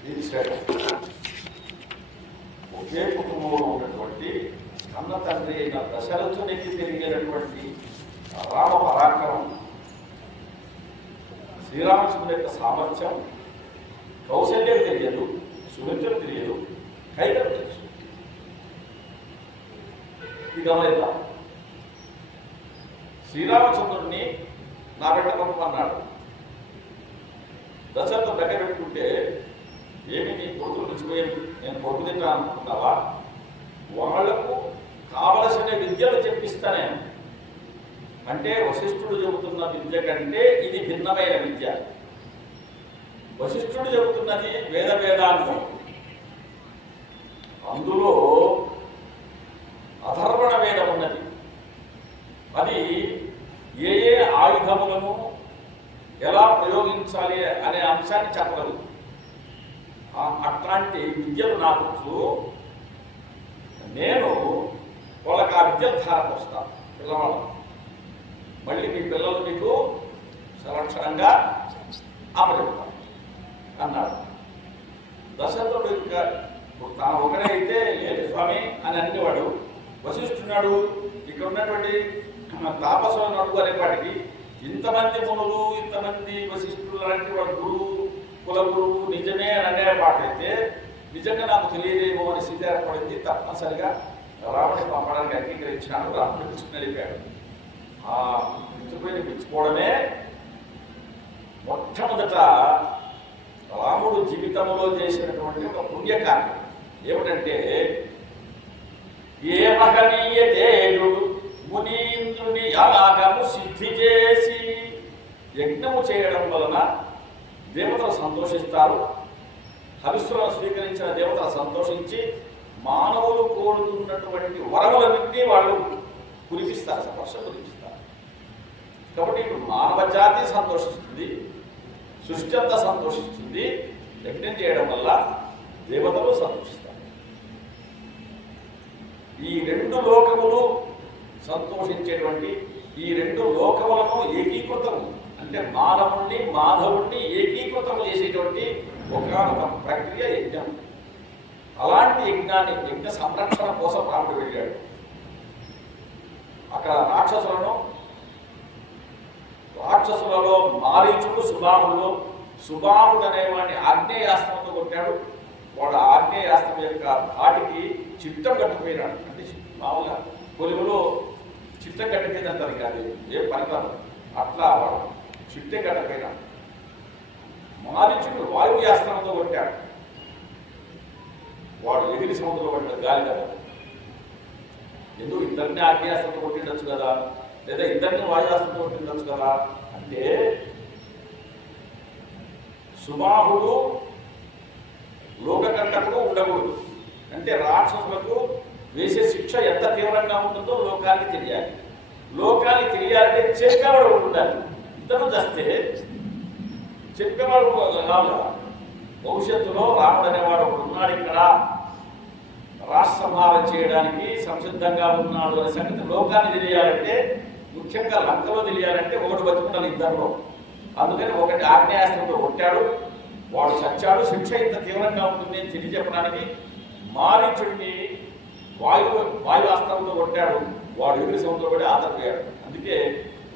ఇది శ్రేష్ఠం. ఒకే కుటుంబంలో ఉన్నటువంటి కన్న తండ్రి అయిన దశరథునికి తెలియనటువంటి రామ పరాక్రమం, శ్రీరామచంద్రుని యొక్క సామర్థ్యం కౌశల్యం తెలియదు, సుమిత్రం తెలియదు, కైకలు తెలుసు. ఇది గమనిద్దాం. శ్రీరామచంద్రుడిని నా బిడ్డ పంపమన్నాడు. దశరథ దగ్గర పెట్టుకుంటే ఏమి నీ కొడుకులు మర్చిపోయి నేను కొడుకు తింటా అనుకుంటున్నావా? వాళ్లకు కావలసిన విద్యలు చెప్పిస్తా నేను. అంటే వశిష్ఠుడు చెబుతున్న విద్య కంటే ఇది భిన్నమైన విద్య. వశిష్ఠుడు చెబుతున్నది వేదాంగం, అందులో అధర్వణ వేదం ఉన్నది. అది ఏ ఏ ఆయుధములను ఎలా ప్రయోగించాలి అనే అంశాన్ని చెప్పగలదు. అట్లాంటి విద్యలు నాకు నేను వాళ్ళకి ఆ విద్యలు ధారపోస్తాను పిల్లవాళ్ళకు. మళ్ళీ మీ పిల్లలు మీకు సంరక్షణంగా అమలుతారు అన్నాడు. దశరథుడు ఇంకా తాను ఒకనే అయితే లేదు స్వామి అని అనేవాడు. వశిష్ఠున్నాడు, ఇక్కడ ఉన్నటువంటి తాపసులను అడుగు అనేవాడికి ఇంతమంది మునులు, ఇంతమంది వశిష్ఠులు లాంటి వాడు గురువు, కుల గురువు నిజమే అని అనేపాట అయితే నిజంగా నాకు తెలియదేమో అని సీతారపడింది. తప్పనిసరిగా రాముడిని పంపడానికి అంగీకరించాడు. రాముడిని పిలుచుకుని వెళ్ళిపోయాడు. ఆ పిలుచుకుని పిలుచుకోవడమే మొట్టమొదట రాముడు జీవితంలో చేసినటువంటి ఒక పుణ్యకార్యం. ఏమిటంటే ఏ మహనీయ తేజుడు మునీంద్రుని యాగము సిద్ధి చేసి యజ్ఞము చేయడం వలన దేవతలు సంతోషిస్తారు. హవిస్సులను స్వీకరించిన దేవతలు సంతోషించి మానవులు కోరుతున్నటువంటి వరములన్నింటినీ వాళ్ళు కురిపిస్తారు, స్పర్శ కురిపిస్తారు. కాబట్టి ఇప్పుడు మానవ జాతి సంతోషిస్తుంది, సృష్టి అంతా సంతోషిస్తుంది. యజ్ఞం చేయడం వల్ల దేవతలు సంతోషిస్తారు. ఈ రెండు లోకములు సంతోషించేటువంటి ఈ రెండు లోకములను ఏకీకృతం, అంటే మానవుణ్ణి మాధవుణ్ణి ఏకీకృతం చేసేటువంటి ఒక ప్రక్రియ యజ్ఞం. అలాంటి యజ్ఞాన్ని, యజ్ఞ సంరక్షణ కోసం రాముడు వెళ్ళాడు. అక్కడ రాక్షసులలో మారీచుడు సుబాహుడు. సుబాహుడు అనేవాడిని ఆగ్నేయాస్త్రంతో కొట్టాడు. వాడు ఆగ్నేయాస్త్రం యొక్క ధాటికి చిట్టం కట్టిపోయినాడు. అంటే మామూలుగా కొలువులో చిట్టం కట్టిపోయింది అంటారు కాదు, ఏ పనికాదు. అట్లా వాడు చిట్టే కట్టిపోయినాడు. మారీచుడు వాయువ్యాస్త్రంతో కొట్టాడు. వాడు ఎగిరి సముద్రంలో పడ్డాడు గాలి కదా. ఎందుకు ఇద్దరిని ఆగ్నేయాస్త్రంతో కొట్టిండొచ్చు కదా, లేదా ఇద్దరిని వాయుయాస్త్రంతో కొట్టిండొచ్చు కదా అంటే సుబాహుడు లోకకంటకుడు ఉండకూడదు. అంటే రాక్షసులకు వేసే శిక్ష ఎంత తీవ్రంగా ఉంటుందో లోకానికి తెలియాలి. లోకానికి తెలియాలంటే చెప్పేవాడు ఉండాలి. ఇద్దరు చేస్తే చెప్పేవాడు కాదు. భవిష్యత్తులో రాముడు అనేవాడు ఒకడు ఉన్నాడు, ఇక్కడ రాష్ట్ర సంహారం చేయడానికి సంసిద్ధంగా ఉన్నాడు అనే సంగతి లోకాన్ని తెలియాలంటే, ముఖ్యంగా లంకలో తెలియాలంటే ఒకడు బతుకున్నాడు ఇద్దరిలో. అందుకని ఒకటి ఆగ్నేయాస్త్రంతో కొట్టాడు, వాడు చచ్చాడు. శిక్ష ఇంత తీవ్రంగా ఉంటుంది అని తెలియజెప్పడానికి మారీచుడిని వాయువాస్త్రంతో కొట్టాడు. వాడు ఎగిరి సముద్రంలో పడి ఆతపోయాడు. అందుకే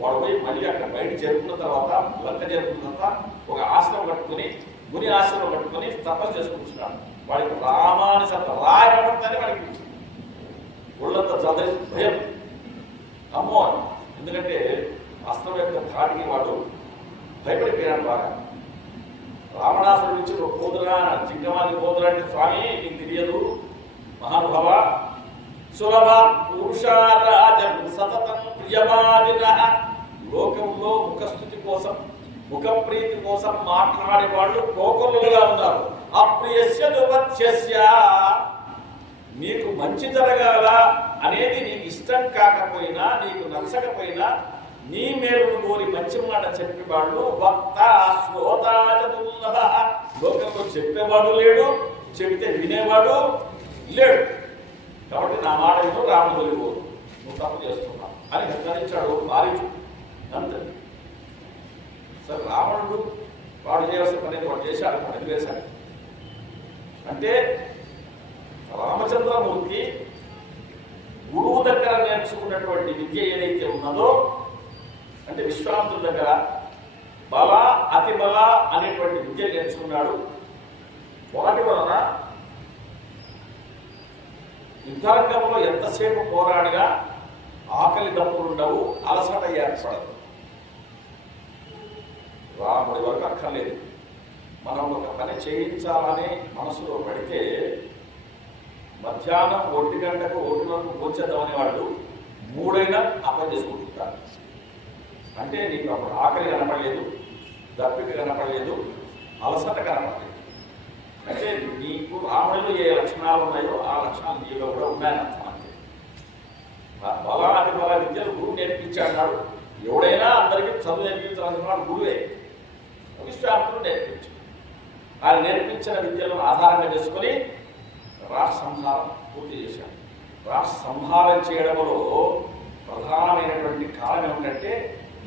వాడు పోయి మళ్ళీ అక్కడ బయట చేరుకున్న తర్వాత, లంక చేరుకున్న తర్వాత ఒక ఆశ్రమం కట్టుకుని, ముని ఆశ్రమం కట్టుకుని తపస్సు చేసుకుంటున్నాడు. వాడికి రామాని సత్త రాయబడతానే వాడికి ఒళ్ళంతా చదివి భయం, అమ్మో అని. ఎందుకంటే అస్త్రం యొక్క ధాటికి వాడు భయపడిపోయాడు బాగా. రావణాసుడు నుంచి ఒక పోదురా, జింగమాది పోదురా అంటే స్వామి నీకు తెలియదు మహానుభావ, సులభ పురుషారాజం సతతం ప్రియవాదిన. లోకంలో ముఖస్థుతి కోసం, ముఖప్రీతి కోసం మాట్లాడే వాళ్ళు కోకొల్లుగా ఉన్నారు. అప్రియస్య దుపత్యస్య, నీకు మంచి జరగాల అనేది నీకు ఇష్టం కాకపోయినా, నీకు నచ్చకపోయినా, నీ మేలును కోరి మంచి మాట చెప్పేవాళ్ళు వక్త శ్రోతాచతుర్లభ. లోకంలో చెప్పేవాడు లేడు, చెబితే వినేవాడు లేడు. కాబట్టి నా మాట విను, రాముడు తొలిపోదు, నువ్వు తప్పు చేస్తున్నావు అని హెచ్చరించాడు మారీచుడు. అంతే. సరే రావణుడు వాడు చేయాల్సిన పని వాడు చేశాడు, పని వేశాడు. అంటే రామచంద్రమూర్తి గురువు దగ్గర నేర్చుకున్నటువంటి విద్య ఏదైతే ఉన్నదో, అంటే విశ్వామిత్రుడి దగ్గర బల అతి బల అనేటువంటి విద్య నేర్చుకున్నాడు. వాటి వలన యుద్ధరంగంలో ఎంతసేపు పోరాడినా ఆకలి దప్పులుండవు, అలసట ఏర్పడదు. రాముడి వరకు అక్కర్లేదు. మనం ఒక పని చేయించాలని మనసులో పడితే మధ్యాహ్నం 1 గంటకు 1 వరకు భోంచేద్దామనే వాళ్ళు 3 అయినా అప్పని చేసుకుంటుంటారు. అంటే నీకు అప్పుడు ఆకలి కనపడలేదు, దప్పిక కనపడలేదు, అలసట కనపడలేదు. అంటే నీకు రాముడిలో ఏ లక్షణాలు ఉన్నాయో ఆ లక్షణాలు నీలో కూడా ఉన్నాయని అర్థం. అంటే బలాది బల విద్యలు గురువు నేర్పించాడు. ఎవడైనా అందరికీ చదువు నేర్పించాల్సిన వాడు గురువే. విశ్వామిత్రుడు నేర్పించాడు. ఆయన నేర్పించిన విద్యలను ఆధారంగా చేసుకొని రాష్ట్ర సంహారం పూర్తి చేశాడు. రాష్ట్ర సంహారం చేయడంలో ప్రధానమైనటువంటి కారణం ఏమిటంటే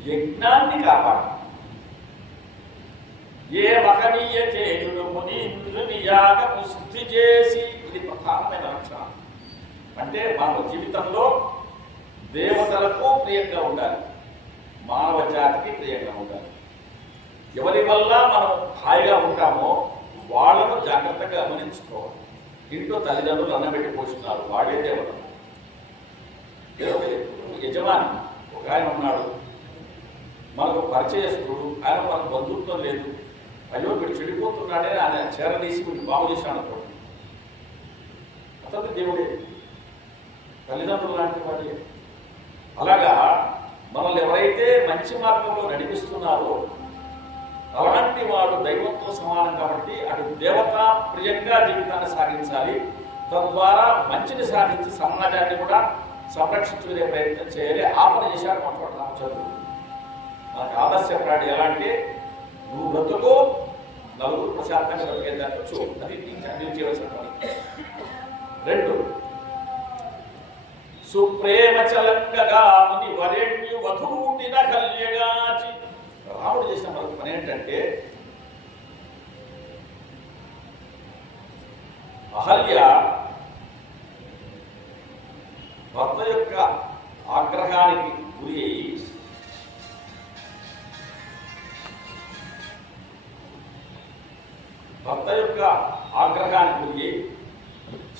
యజ్ఞాన్ని కాపాడు. ఏ మహనీయ చేయుడు ముని ఇంద్రుని యాగము శుద్ధి చేసి, ఇది ప్రధానమైన లక్షణం. అంటే మానవ జీవితంలో దేవతలకు ప్రియంగా ఉండాలి, మానవ జాతికి ప్రియంగా ఉండాలి. ఎవరి వల్ల మనం హాయిగా ఉంటామో వాళ్ళను జాగ్రత్తగా గమనించుకోవాలి. ఇంట్లో తల్లిదండ్రులు అన్నబెట్టి పోషిస్తున్నారు, వాడే దేవత. యజమాని ఒక ఆయన ఉన్నాడు, మనకు పరిచయస్తుడు, ఆయన మనకు బంధుత్వం లేదు, అయ్యో వీడు చెడిపోతున్నాడే ఆయన చేరదీసి వీడిని బాగు చేశాడు అనుకోండి, అతను దేవుడే, తల్లిదండ్రులు లాంటి వాడే. అలాగా మనల్ని ఎవరైతే మంచి మార్గంలో నడిపిస్తున్నారో అలాంటి వాడు దైవంతో సమానం. కాబట్టి అటు దేవత ప్రియంగా జీవితాన్ని సాగించాలి, తద్వారా మంచిని సాధించి సమాజాన్ని కూడా సంరక్షించుకునే ప్రయత్నం చేయాలి. ఆ పని చేశాడు మొట్టమొదటి రామచంద్రుడు. మనకు ఆదర్శప్రాణి ఎలా అంటే, నువ్వు బ్రతుకు, నలుగురు ప్రశాంతంగా బ్రతికేదాన్ని చూ, అది నీకు చేయవలసిన పని. 2 సుప్రేమ చలంగగా ముని వరేణ్యు వధూటిన కల్యగాచి. రాముడు చేసిన మనకు పని ఏంటంటే, అహల్య భర్త యొక్క ఆగ్రహానికి గురి అయి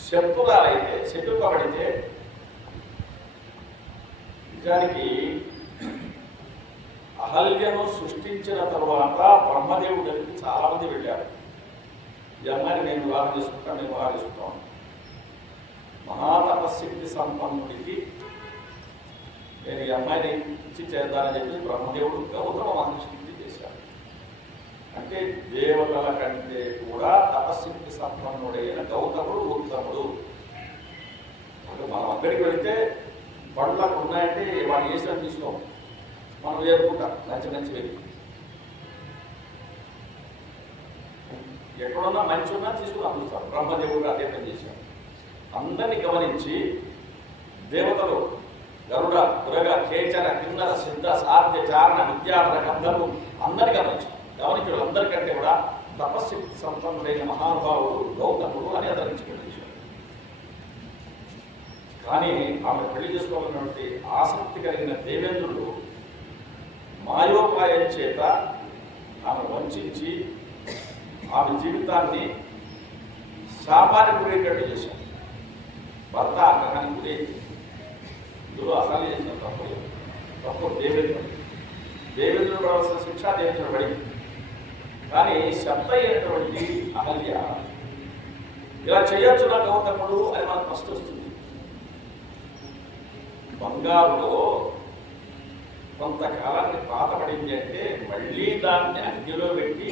శత్రురాలైతే, శత్రుపబడితే నిజానికి అహల్యను సృష్టించిన తరువాత బ్రహ్మదేవుడి దగ్గరికి చాలా మంది వెళ్ళారు. ఈ అమ్మాయిని నేను వివాహం చేసుకుంటాను, నేను వివాహం చేసుకుంటాను. మహాతపశక్తి సంపన్నుడికి నేను ఈ అమ్మాయిని ఇచ్చి చేద్దానని చెప్పి బ్రహ్మదేవుడు గౌతమ మహర్షికి చేశాడు. అంటే దేవతల కంటే కూడా తపశక్తి సంపన్నుడైన గౌతముడు ఉత్తముడు. మనం అక్కడికి వెళితే పళ్ళు అక్కడ ఉన్నాయంటే వాడు చేసిన తీసుకోం, మనం వేరుకుంటాం మంచి మంచి వ్యక్తి. ఎక్కడున్నా మంచి ఉన్నా తీసుకుని అందుతారు. బ్రహ్మదేవుడు అదే పని చేశాడు. అందరినీ గమనించి దేవతలు గరుడ, గురగ, కేచర, కిన్నర, సిద్ధ, సాధ్య, చారణ, విద్యాధర, గంధర్వు అందరినీ గమనించాడు. అందరికంటే కూడా తపశక్తి సంపన్నుడైన మహానుభావుడు గౌతముడు అని అతనించుకుని చేశాడు. కానీ ఆమె పెళ్లి చేసుకోవాలన్నటువంటి ఆసక్తి కలిగిన దేవేంద్రుడు మాయోపాయం చేత ఆమె వంచి ఆమె జీవితాన్ని శాపానికి గురేటట్టు చేశాడు. భర్త ఆగ్రహానికి గురైంది. ఇందులో అసలు చేసిన తప్పు దేవేంద్రుడు పడవలసిన శిక్ష దేవేంద్రుడు పడింది. కానీ శబ్ద అయినటువంటి అహల్య ఇలా చేయొచ్చు నా గౌతముడు అని మనకు ఫస్ట్ వస్తుంది. బంగారులో కొంతకాలానికి పాతపడింది అంటే మళ్ళీ దాన్ని అగ్నిలో పెట్టి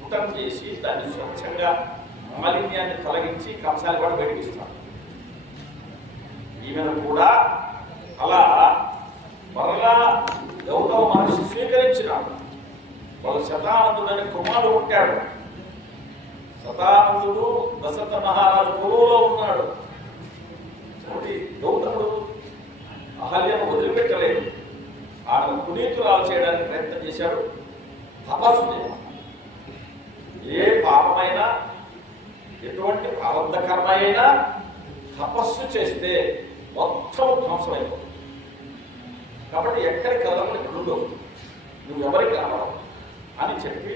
పుటం చేసి దాన్ని స్వచ్ఛంగా మాలిన్యాన్ని తొలగించి కంసాలు కూడా బయటకిస్తాడు. ఈమెను కూడా అలా మరలా గౌతమ మహర్షి స్వీకరించినాడు. వాళ్ళు శతానందుడని కుమారుడు పుట్టాడు. శతానందుడు దశరథ మహారాజు కొలువులో ఉన్నాడు. కాబట్టి గౌతముడు అహల్యను వదిలిపెట్టలేదు. ఆమె పునీతురాలు చేయడానికి ప్రయత్నం చేశాడు. తపస్సు చేయడం, ఏ పాపమైనా ఎటువంటి ప్రారంభ కర్మ అయినా తపస్సు చేస్తే మొత్తం ధ్వంసమైపోతుంది. కాబట్టి ఎక్కడికి కదలని ఉండవు, నువ్వు ఎవరికి రావడం అని చెప్పి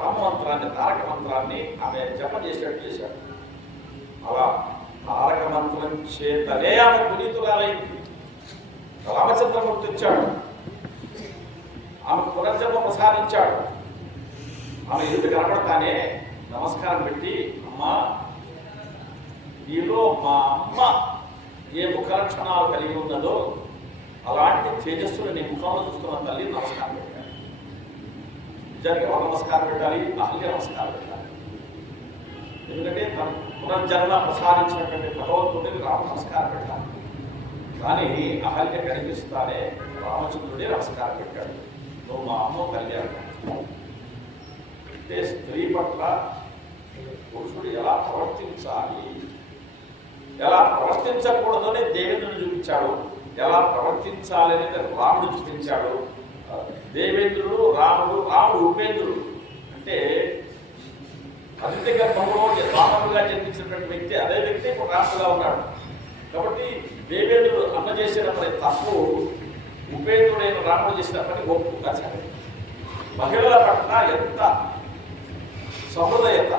రామమంత్రాన్ని, తారక మంత్రాన్ని ఆమె జప చేసేట్టు చేశాడు. అలా తారక మంత్రం చేతనే ఆమె పునీతురాలైంది. రామచంద్రమూర్తి వచ్చాడు, ఆమె పునర్జన్మ ప్రసాదించాడు. ఆమె ఎదుటి కనబడతానే నమస్కారం పెట్టి, అమ్మా నీలో మా అమ్మ ఏ ముఖ లక్షణాలు కలిగి ఉన్నదో అలాంటి తేజస్సును నీ ముఖంలో చూస్తున్న తల్లి నమస్కారం పెట్టాలి. నిజానికి ఎవరు నమస్కారం పెట్టాలి? అహల్య నమస్కారం పెట్టాలి. ఎందుకంటే తన పునర్జన్మ ప్రసాదించినటువంటి భగవంతుడిని రామ నమస్కారం పెట్టాలి. కానీ అహల్య కనిపిస్తానే రామచంద్రుడే నమస్కారం పెట్టాడు. నువ్వు మా అమ్మ తల్లి అంటాడు. అంటే స్త్రీ పట్ల పురుషుడు ఎలా ప్రవర్తించాలి, ఎలా ప్రవర్తించకూడదని దేవేంద్రుడు చూపించాడు, ఎలా ప్రవర్తించాలి అనేది రాముడు చూపించాడు. దేవేంద్రుడు రాముడు ఉపేంద్రుడు. అంటే అతిథి గర్భంలో రాముడుగా జన్మించినటువంటి వ్యక్తి అదే వ్యక్తి ఇప్పుడు రాముడుగా ఉన్నాడు. కాబట్టి దేవేంద్రుడు అన్న చేసినప్పటి తప్పు ఉపేంద్రుడైన రాముడు చేసినప్పటి ఒప్పుకోచాలి. మహిళల పట్ల ఎంత సహృదయత,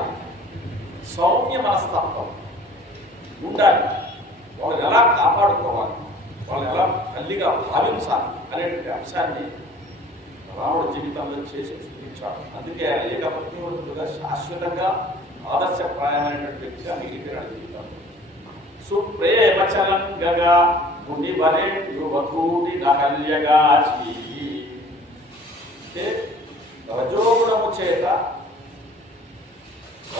సౌమ్య మనస్తత్వం ఉండాలి, వాళ్ళని ఎలా కాపాడుకోవాలి, వాళ్ళని ఎలా తల్లిగా భావించాలి అనేటువంటి అంశాన్ని రాముడు జీవితంలో చేసి చూపించాడు. అందుకే ఆయన ఏకపత్నివృత్తుగా శాశ్వతంగా ఆదర్శప్రాయమైనటువంటి వ్యక్తిగా మిగిలిపోయాడు జీవితంలో. సుప్రేమచలంగగా మునివరే యువకూటి నహల్యగాచి. అంటే రజోగుణము చేత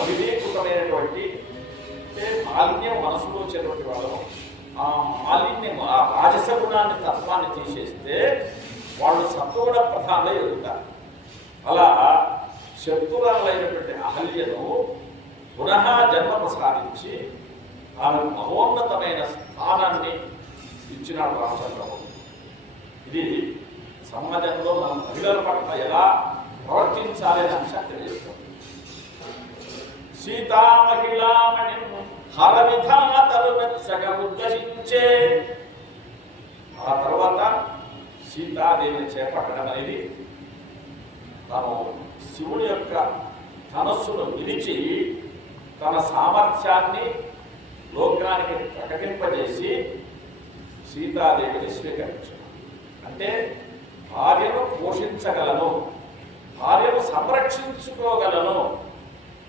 అవివేకృతమైనటువంటి, అంటే మాలిన్యం మనసులో వచ్చేటువంటి వాళ్ళం, ఆ మాలిన్యం, ఆ రాజస గుణాన్ని, తత్వాన్ని తీసేస్తే వాళ్ళు సత్వగుణ ప్రధానంగా ఎదుగుతారు. అలా శత్రురాలైనటువంటి అహల్యను పునః జన్మ ప్రసాదించి ఆమె మహోన్నతమైన స్థానాన్ని ఇచ్చినాడు రామచంద్రమూర్తి. ఇది సమాజంలో మనం మహిళల పట్ల ఎలా ప్రవర్తించాలనే అంశాన్ని తెలియజేస్తుంది. సీతా మహిళామణి హర విధాతలు ఉద్దేశించే. ఆ తర్వాత సీతాదేవిని చేపట్టడం అనేది తాను శివుడి యొక్క ధనస్సును విరిచి తన సామర్థ్యాన్ని లోకానికి ప్రకటింపజేసి సీతాదేవిని స్వీకరించాడు. అంటే భార్యను పోషించగలను, భార్యను సంరక్షించుకోగలను,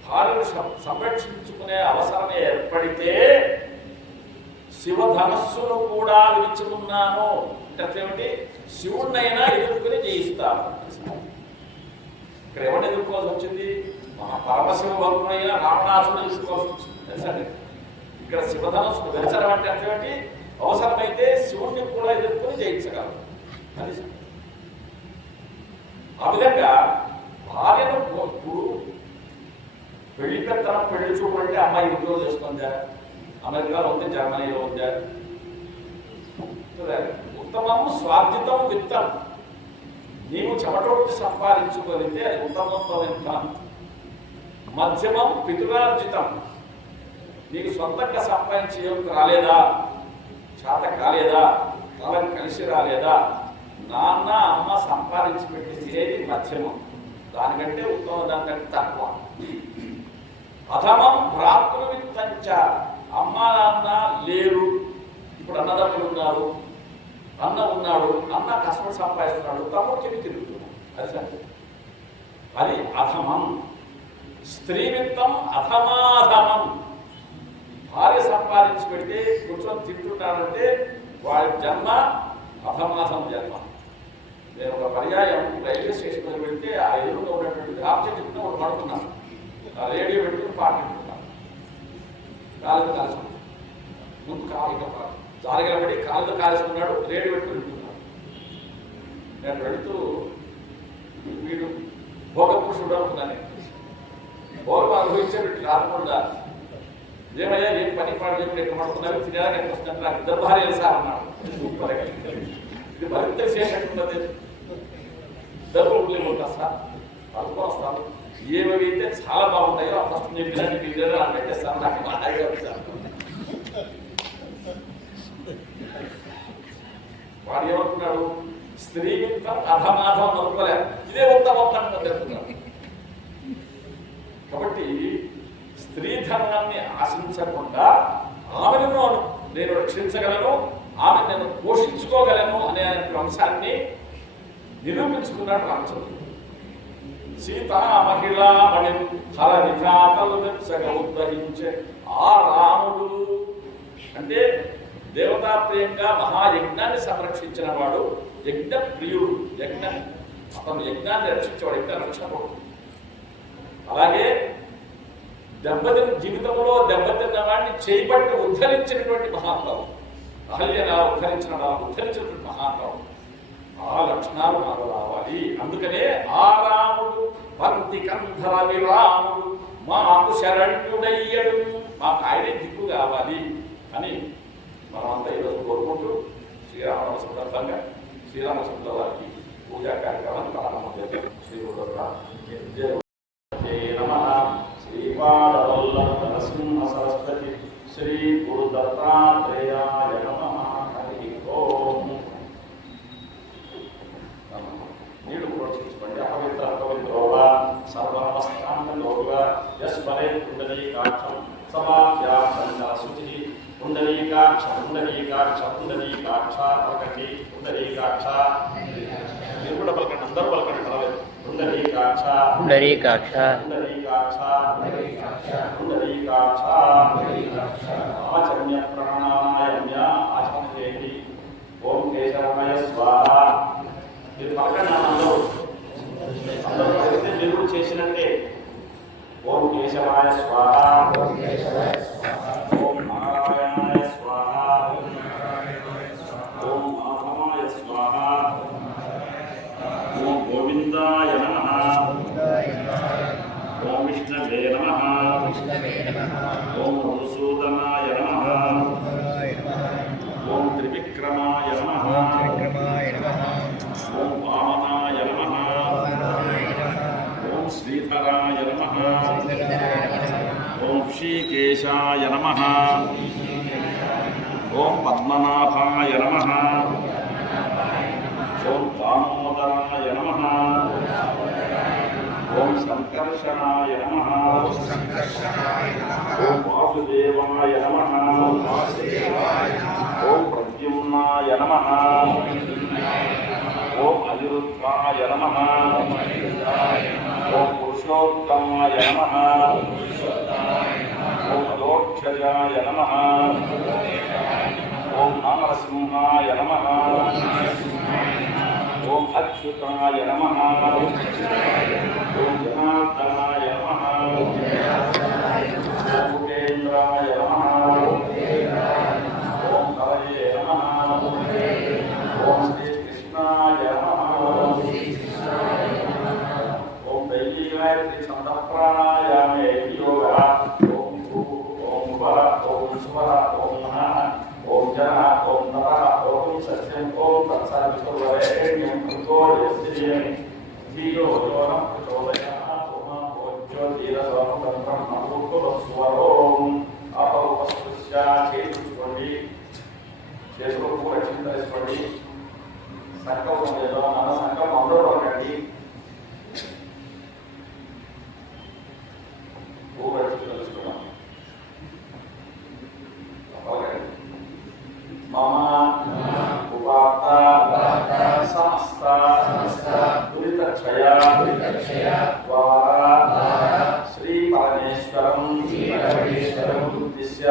భార్యను సంరక్షించుకునే అవసరం ఏర్పడితే శివధనస్సును కూడా విడిచి ఉన్నాను అంటే ఏమిటి? శివుణ్ణైనా ఎదుర్కొని జయిస్తాను. ఇక్కడ ఎవరిని ఎదుర్కోవాల్సి వచ్చింది? పరమశివ భక్తుడైన రావణాసుని ఎదుర్కోవాల్సి వచ్చింది. తెలుసండి, ఇక్కడ శివధనస్సును వెచ్చడం అంటే అర్థమేంటి? అవసరమైతే శివుణ్ణి కూడా ఎదుర్కొని జయించగలరు. అది ఆ విధంగా భార్యను ఇప్పుడు పెళ్లి పెత్తనం, పెళ్లి చూపు అంటే అమ్మాయి ఉద్యోగం చేస్తుందా, అమెరికాలో ఉంది, జర్మనీలో ఉందా? ఉత్తమం స్వార్జితం విత్తం. నీవు చెమటోటి సంపాదించుకొనితే అది ఉత్తమంతో విత్తం. మధ్యమం పితురార్జితం. నీకు సొంతంగా సంపాదించే రాలేదా, చేత కాలేదా, కాలం కలిసి రాలేదా, నాన్న అమ్మ సంపాదించి పెట్టి తినేది మధ్యమం. దానికంటే ఉత్తమం, దానికంటే తక్కువ. అధమం భ్రాతృవిత్తంచ. అమ్మ నాన్న లేరు, ఇప్పుడు అన్నదమ్ములు ఉన్నారు, అన్న ఉన్నాడు, అన్న కష్టపడి సంపాదిస్తున్నాడు, తమ్ముడు తిరుగుతున్నాడు. అది సరే, అది అధమం. స్త్రీ విత్తం అధమాధమం. భార్య సంపాదించి పెడితే కూర్చొని తింటున్నాడంటే వాడి జన్మ అధమాధం జన్మ. నేను ఒక పర్యాయం రైల్వే స్టేషన్ మీద వెళ్తే ఆ ఎదురుగా ఉన్నటువంటి ఆబ్జెక్ట్ కింద ఒకటి పడుతున్నాను. ఆ రేడియో పెట్టుకుని పాట పెట్టుకున్నాను. కాలుతో కాల్చుకున్నాను, ముందు కాలు జారగలబడి కాలుతో కాల్చుకున్నాడు, రేడియో పెట్టుకుని వింటున్నాడు. నేను వెళుతూ వీడు భోగపురుషుడు అనుకున్నాను. భోగం అనుభవించేటట్టు రాకుండా, ఏమయ్యా ఏం పని పాడు చెప్పి ఎక్కడ పడుతున్నావు, తినేలా ఎక్కడ వస్తుంటే నాకు ఇద్దరు భార్యలు సార్ అన్నాడు. ఇది మరింత చేసేట్టున్నది. ఇద్దరు ఉంటా సార్, పడుకొని వస్తాను. ఏమైతే చాలా బాగుంటాయో ఫస్ట్ నేను పిల్లలు అని పెట్టేస్తాను. నాకు బాగా వచ్చాను. వాడు ఏమంటున్నాడు? స్త్రీ విత్తం అధమాధం అనుకోలేదు, ఇదే ఉత్తమోత్తంగా తెలుపుతున్నాడు. కాబట్టి స్త్రీ ధర్మాన్ని ఆశించకుండా ఆమెను నేను రక్షించగలను, ఆమె నేను పోషించుకోగలను అనే అంశాన్ని నిరూపించుకున్నాడు రామచంద్రుడు. సీతా మహిళా మణి హర విధాతలు మెచ్చగా ఉద్ధరించే ఆ రాముడు అంటే దేవతాప్రియంగా మహాయజ్ఞాన్ని సంరక్షించిన వాడు, యజ్ఞ ప్రియుడు. అతను యజ్ఞాన్ని రక్షించేవాడు, యజ్ఞ రక్షకుడు. అలాగే జీవితంలో దెబ్బతిన్న వాడిని చేయబట్టి ఉద్ధరించినటువంటి మహాత్ముడు, అహల్యను ఉద్ధరించినటువంటి మహాత్ముడు. ఆ లక్షణాలు నాకు రావాలి. అందుకనే ఆ రాముడు పంక్తి కంధర విరాముడు మాకు శరణ్యుడయ్యడు, మాకు ఆయనే దిక్కు కావాలి అని మనమంతా ఈరోజు కోరుకుంటూ శ్రీరామ సందర్భంగా శ్రీరామచంద్ర వారికి పూజా కార్యక్రమాన్ని ప్రారంభం చేద్దాం. శ్రీపాదవల్లభ నరసింహ సరస్వతి శ్రీ గురు దత్తాత్రేయాయ నమః. హరి ఓం. నీళ్లు ప్రోక్షించుకోండి. అపవిత్ర అపవిత్రోవా సర్వనమస్కాంతోగా యస్మరే పుండరీకాక్షం సమాఖ్యాక్ష శుచి పుండరీకాక్ష పుండరీకాక్ష పుండరీకాక్ష పలకండి. పుండరీకాక్ష మీరు కూడా పలకండి, అందరూ పలకండి. పర్వాలేదు. పుండరీకాక్ష పుండరీకాక్ష పుండరీకాక్ష పుండరీకాక్ష ఆచమ్య ప్రాణాయామ్య ఆచరణ చేయండి. ఓం కేశవాయ స్వాహ. మీరు పలకండి. అందరూ పలికితే మీరు కూడా చేసినట్టే. ఓం కేశవాయ స్వాహ. ఓం నారాయణాయ స్వాహ. ఓం మాధవాయ స్వాహ. ఓం గోవిందాయ నమః. ఓం విష్ణవే నమః. ఓం మధుసూదనాయ నమః. ఓం త్రివిక్రమాయ నమః. ఓం వామనాయ నమః. ఓం శ్రీధరాయ నమః. ఓం శ్రీకేశాయ నమః. ఓం పద్మనాభాయ నమః. ఓం దామోదరాయ నమః. ఓం సంకర్షణాయ నమః. ఓం వాసుదేవాయ నమః. ఓం ప్రద్యుమ్నాయ నమః. ఓం అనిరుద్ధాయ పురుషోత్తమాయ నమః ఓం అదోక్షజాయ నమః ఓం నామరసింహాయ నమః ఓం అచ్యుతాయ నమః ఓం జనార్దనాయ నమః ఓం ఉపేంద్రాయ నమః ఓం కవయే నమః ఓం శ్రీకృష్ణాయ నమః ఓం దైవీగాయత్రి సంతఃప్రాణాయామే యోగ ఓం భూ ఓం భవ ఓం స్వర ఓం నః ఓం జన ఓం తపః ఓం సత్యం ఓం తత్సవితుర్వరేణ్యం భృగో యస్త్రియం ధియో యో నః ప్రచోదయాత్ ఓం జ్యోతిరసోమం బ్రహ్మభూతస్వరోం అపౌపస్పృశ్య చేతుకోండి చేతులు కూడా చింతరించుకోండి సంకల్పం ఏదో మన సంకల్పం అందరూ రండి తెలుసుకున్నాం మమ ఉపాత్త సమస్త దురితక్షయ ద్వారా శ్రీ పరమేశ్వరం ఉద్దిశ్య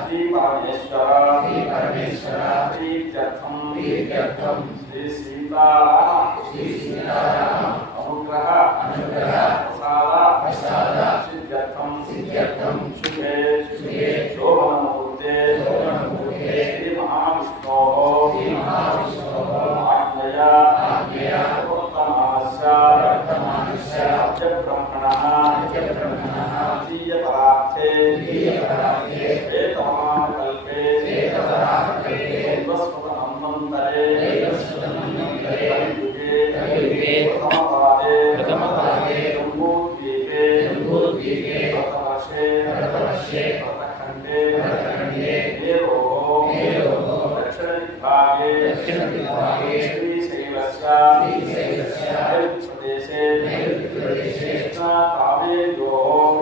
శ్రీ పరమేశ్వర ప్రీత్యర్థం శ్రీ సీతారామ అనుగ్రహ ప్రసాద సిద్ధ్యర్థం శుభే శోభనముహూర్తే శ్రీ మహావిష్ణోః ఆజ్ఞయా ప్రవర్తమానస్య బ్రహ్మణః ద్వితీయపరార్థే శ్వేతవరాహకల్పే వైవస్వతమన్వంతరే కలియుగే ప్రథమపాదే జంబూద్వీపే భరతవర్షే భరతఖండే మేరోః దక్షిణదిగ్భాగే శ్రీశైలస్య ప్రదేశే కృష్ణకావేర్యోః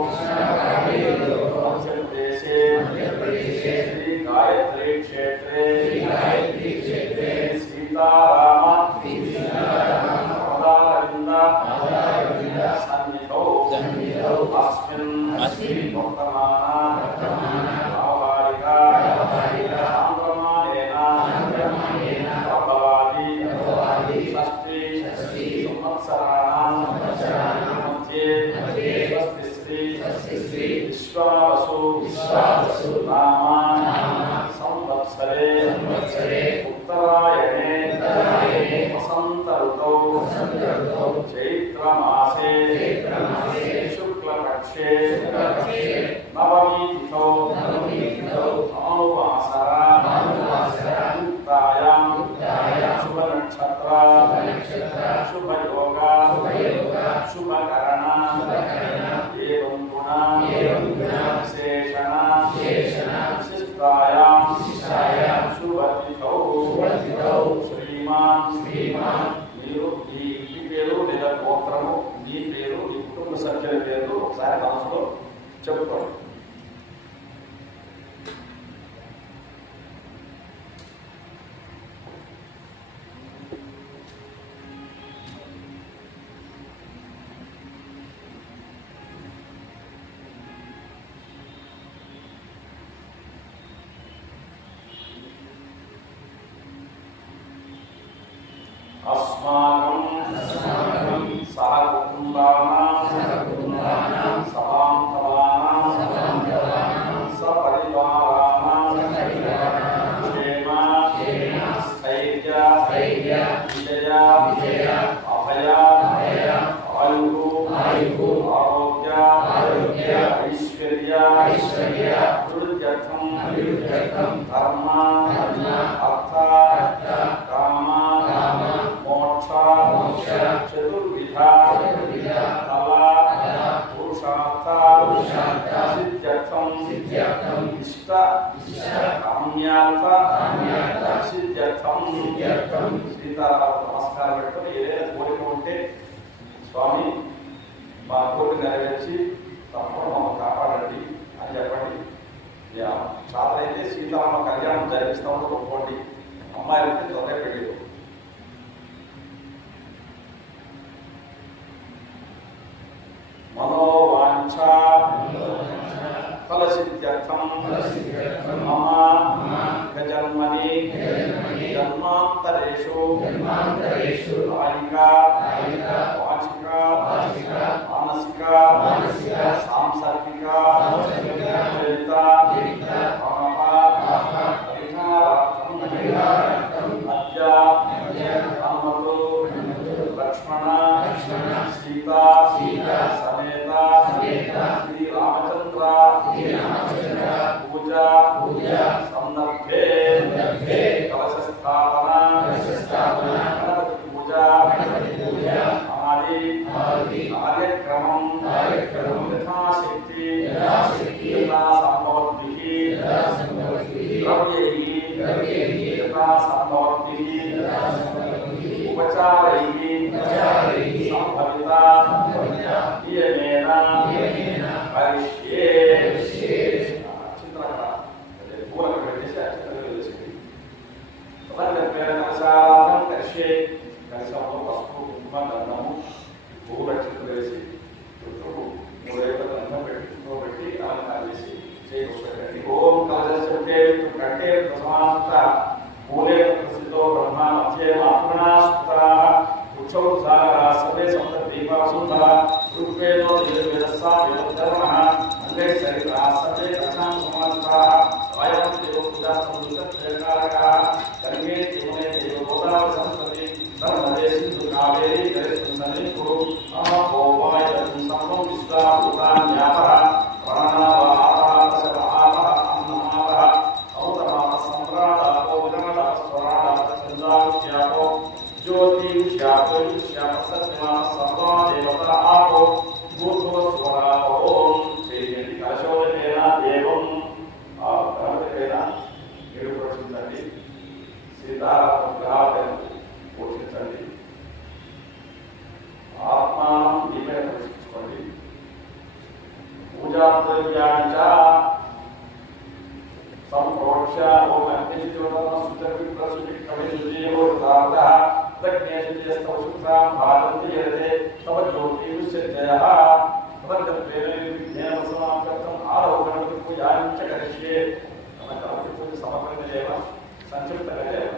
మధ్యప్రదేశే శ్రీ గాయత్రీ క్షేత్రే సీతారామ పదారవింద సన్నిధౌ అస్మిన్ వర్తమాన వ్యావహారిక సాంద్రమాయేన ప్రభవాది షష్ఠీ సంవత్సరాణాం మధ్యే స్వస్తి శ్రీ విశ్వావసు నామ సంవత్సరే ఉత్తరాయణే వసంత ఋతౌ చైత్రమాసే శుక్లపక్షే నవమీ తిథౌ భానువాసరా ముక్తాయాం శుభనక్షత్ర శుభయోగ శుభకరణ ఏవం గుణ విశేషణ విశిష్టాయాం శుభతిథౌ శ్రీమాన్ మీరు ఈ ఇంటి పేరు లేదా గోత్రము మీ పేరు మీ కుటుంబ సభ్యుల పేరు ఒకసారి మనసులో చెప్పుకోండి. अस्माकं सहकुटुम्बानां समान्तराणां सपरिवाराणां क्षेम स्थैर्य विजय अभय आयुः आरोग्य ऐश्वर्य वृद्ध्यर्थं धर्म अर्थ काम मोक्ष चतुर्विध कला पुरुषार्थ सिद्ध्यर्थं इष्ट काम्यार्थ सिद्ध्यर्थं सीताराम नमस्कार పెట్టుకొని ఏదైనా కోరిక ఉంటే స్వామి మా కోరిక నెరవేర్చి తప్పకుండా మమ్మల్ని కాపాడండి అని చెప్పండి. సాధారణైతే సీతారామ కళ్యాణం జరిపిస్తామని ఒప్పుకోండి. అమ్మాయిలకి తొందరగా పెళ్ళి मम गजन्मनि जन्मान्तरेषु कायिका वाचिका मानसिका सांसर्गिका लक्ष्मण सीता समेत श्री रामचंद्र पूजा संदर्भे कलश स्थापना गणपति पूजा आदि कार्यक्रम यथाशक्ति यथा संभवद्भिः द्रव्यैः यथा संभवद्भिः उपचारैः संभविता नियमेन करिष्ये चित्रकला पूरक कलशाराधन करिष्ये कलशंలో పసుపు కుంకుమ గంధము పువ్వు రక్షింపజేసి చుట్టూ 3 గంధం పెట్టి అలంకారం చేసి చేయించండి. ఓం కలశంతే కంటే ప్రసమాస్త మూలే ప్రసిద్ధో బ్రహ్మ మధ్యే మాత్మనాస్తా ఉచ్చౌ సాగరా సర్వే సప్త దీపా సుందర ఋగ్వేదో యజుర్వేదస్సా వేదధర్మః అంగే శరీరా సర్వే దశాం సమాస్తా స్వయం దేవ పూజా సంయుక్తేకారకః కర్మే జీవనే దేవ గోదావ సంస్కృతి ధర్మదే సింధు కావేరీ గరేషు సన్నిధు మహాభోవాయ సంసం విశ్వా భూతాన్యాపః ప్రాణావ ఆపః సర్వాపః అన్నమాపః ఔతమాప సంప్రాత ఓవిరమద స్వరాద సందాక్ష్యాపో ज्योति श्यापो श्याप सत्यमा सर्वा देवता आपो भूतो स्वरा ओम श्री कलशोदेना देवम आ गणपतिना निरूपणिंचंడి సీతారామగ్రహాలను పోషించండి ఆత్మానం దీపే పోషించుకోండి పూజా ద్రవ్యాన్ని సంప్రోక్ష ఓం అగ్నిజ్యోతన సుతర్వి ప్రసుతి కవిజీవో దాత దగ్నేశస్తౌ శుక్రాం భారతి యతే తవ జ్యోతి విశేషయః తదర్గత్వేన విజ్ఞాన సమాప్తం ఆరోహణ పూజాంచ కరిష్యే నమః పూజ సమగ్రదేవ సంక్షిప్తదేవ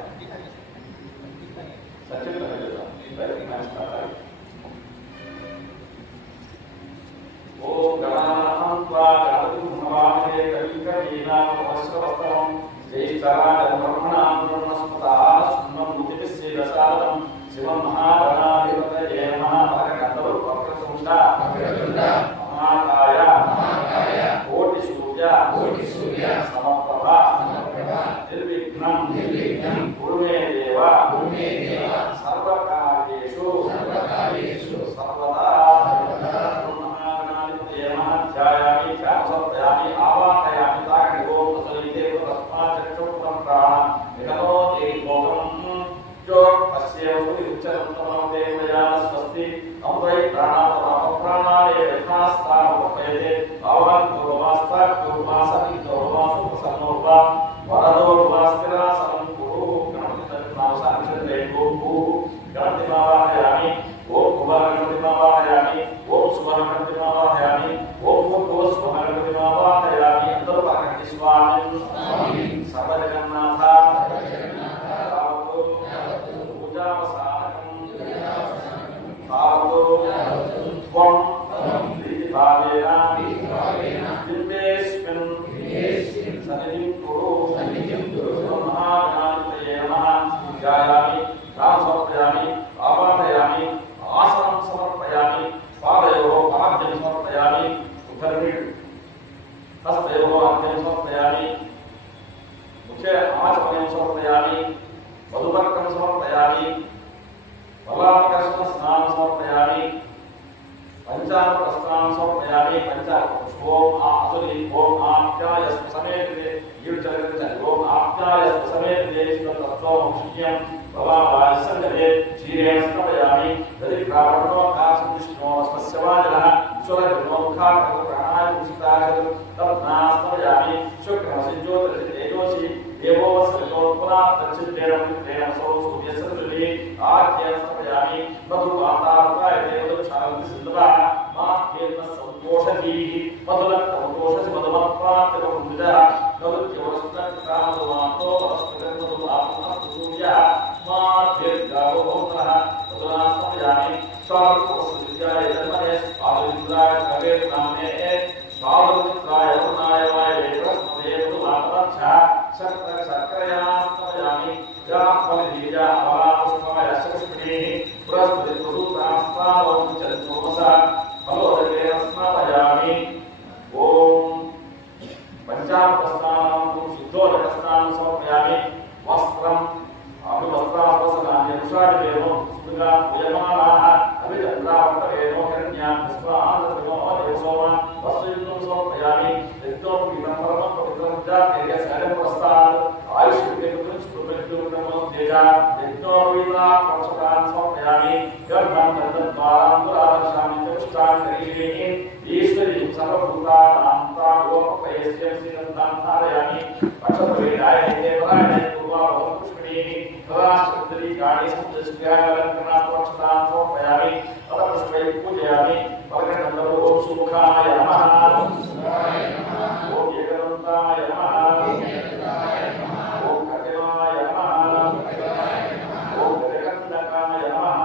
ఓం గణానాం త్వా గణపతిం నమామహే కవిం కవీనాం ఉపస్రవస్తవం జైష్ఠరాజ బ్రహ్మణాం బ్రహ్మస్పతః సున్నం ముదివిశ్వేదసాదనం శివం మహాగణాధిపతయే నమః పరగంధర్వ వక్రతుండ మహాకాయ కోటి సూర్య సమప్రభ నిర్విఘ్నం కురు మే దేవ సర్వకార్యేషు సర్వదా ध्यायामि ध्यानसमर्पयामि आवाहयामि ताकि ओम तसलिते तस्माच्चक्षुः प्राण निगमो देवोगम जो अस्य उच्चतमं देवया स्वस्ति अमृतै प्राणात्मा प्राणाय यथास्थानोपयते आवाहन पूर्वमास्ता पूर्वमासति पूर्वमासु प्रसन्नोपा वरदो वास्तिरासनं कुरु गणपतिनामसाक्षरे गोपु गणपतिमावाहयामि ओम कुमारगणपतिमावाहयामि ओम सुवर्णगणपतिमावाहयामि ओम गोस्वमगणपतिमावाहयामि अंतर्भागणि स्वामी सर्वजगन्नाथ पूजावसानकं तावतो त्वं प्रीतिभावेन बिम्बेऽस्मिन् सन्निधिं कुरु महागणाधिपतये नमः ध्यायामि समर्पयामि आवाहयामि आसनं समर्पयामि पादयोः पाद्यं समर्पयामि उद्धरणीं हस्तयोः अर्घ्यं समर्पयामि मुखे आचमनं समर्पयामि वधुवर्गं समर्पयामि बलाकर्षण स्नानं समर्पयामि पंचामृतस्नानं समर्पयामि ओम आसुरी ओम आप्यायस्व समेते यूचरगति ओम आप्यायस्व समेते तत्त्वमुख्यं भवाय संगते क्षीरेण स्नापयामि यदि प्राणो काशविष्णो स्मस्यवाजनः सुरग्नोखा प्राणाय पुष्टाय तत्नास्मयामि शुक्रमसिज्योतिर्तेजोषि देवो सर्वोत्पन्नात्तचित्तेन पुत्रेण सौस्तुभ्यसर्वि आख्यं स्नापयामि मधुपातार्ताय देवदक्षान्ति सिद्धवा मा केन सौख्य कोशधीः मधुलक्तमकोशसि मधुमत्प्राप्तिकमुदितः नवुत्यवस्त्रकामधुमातो वस्त्रगन्धुमापुनस्तु सूर्यः माध्यर्गावोत्रः मधुनास्मयामि स्वारुपवस्विद्याय जन्मने स्वारुद्राय कवेर्नामे स्वारुद्राय वरुणाय वायवे मधुमापदच्छः शर्करयास्मयामि याफलबीजा अवलापुष्पाय सपुष्पिणीः बृहस्पतिर्वधूतास्तावं चन्द्रोमसः फलोदकेन स्नापयामि ॐ पंचामृतस्नानं शुद्धोदकस्नानं समर्पयामि वस्त्रम् अभिवस्त्रावसनानि अनुषादिवेनो स्मृगा पूयमानाः अभिचन्द्रावन्तरेणो हिरण्यां पुष्पान्तरिणो देवसोमा वस्त्रयुक्तं समर्पयामि यज्ञोपवीतं परमं पवित्रं जातेय शैलं पुरस्तात् आयुष्येकं स्फुटमित्युक्तमो तेजा यज्ञोपवीता प्रचकान् समर्पयामि गर्भं दन्तद्वारां दुरादर्शामि च पुष्टान् करीषीः ईश्वरीं सर्वभूतानां तागोपयस्य श्रीगन्धां धारयामि पक्षप्रवेदाय देवराय पूर्वाभवपुष्पिणीः तदाश्चन्द्री गाढी समुद्रस्यालङ्करणात्मक्षतां समर्पयामि तदपुष्पैः पूजयामि परगणन्दरो ॐ सुमुखाय नमः ॐ एकदन्ताय नमः ॐ खगेनाय नमः ॐ गजकन्दकाय नमः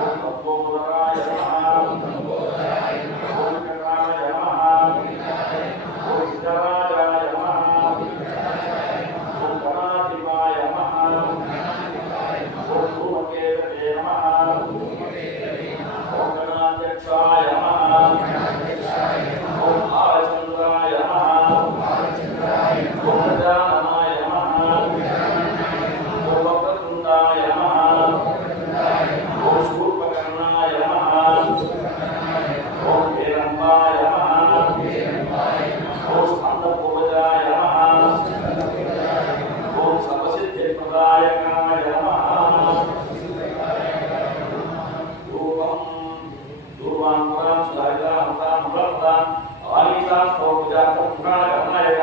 ॐ तपोदराय नमः ॐ विकटाय नमः ॐ सिद्धराजाय नमः ॐ गणाधिपाय नमः ॐ धूमकेतवे नमः ॐ गणाध्यक्षाय नमः ॐ भालचन्द्राय नमः ॐ गजाननाय नमः ॐ वक्रतुण्डाय नमः ॐ शूर्पकर्णाय नमः ॐ हेरम्बाय नमः ॐ स्कन्दपूर्वजाय नमः ॐ सर्वसिद्धिप्रदायकाय नमः धूपं धूर्वाङ्कुरां सुधारितां मुलप्रदां आनीतां स्वपूजार्थं पुराणकर्णायक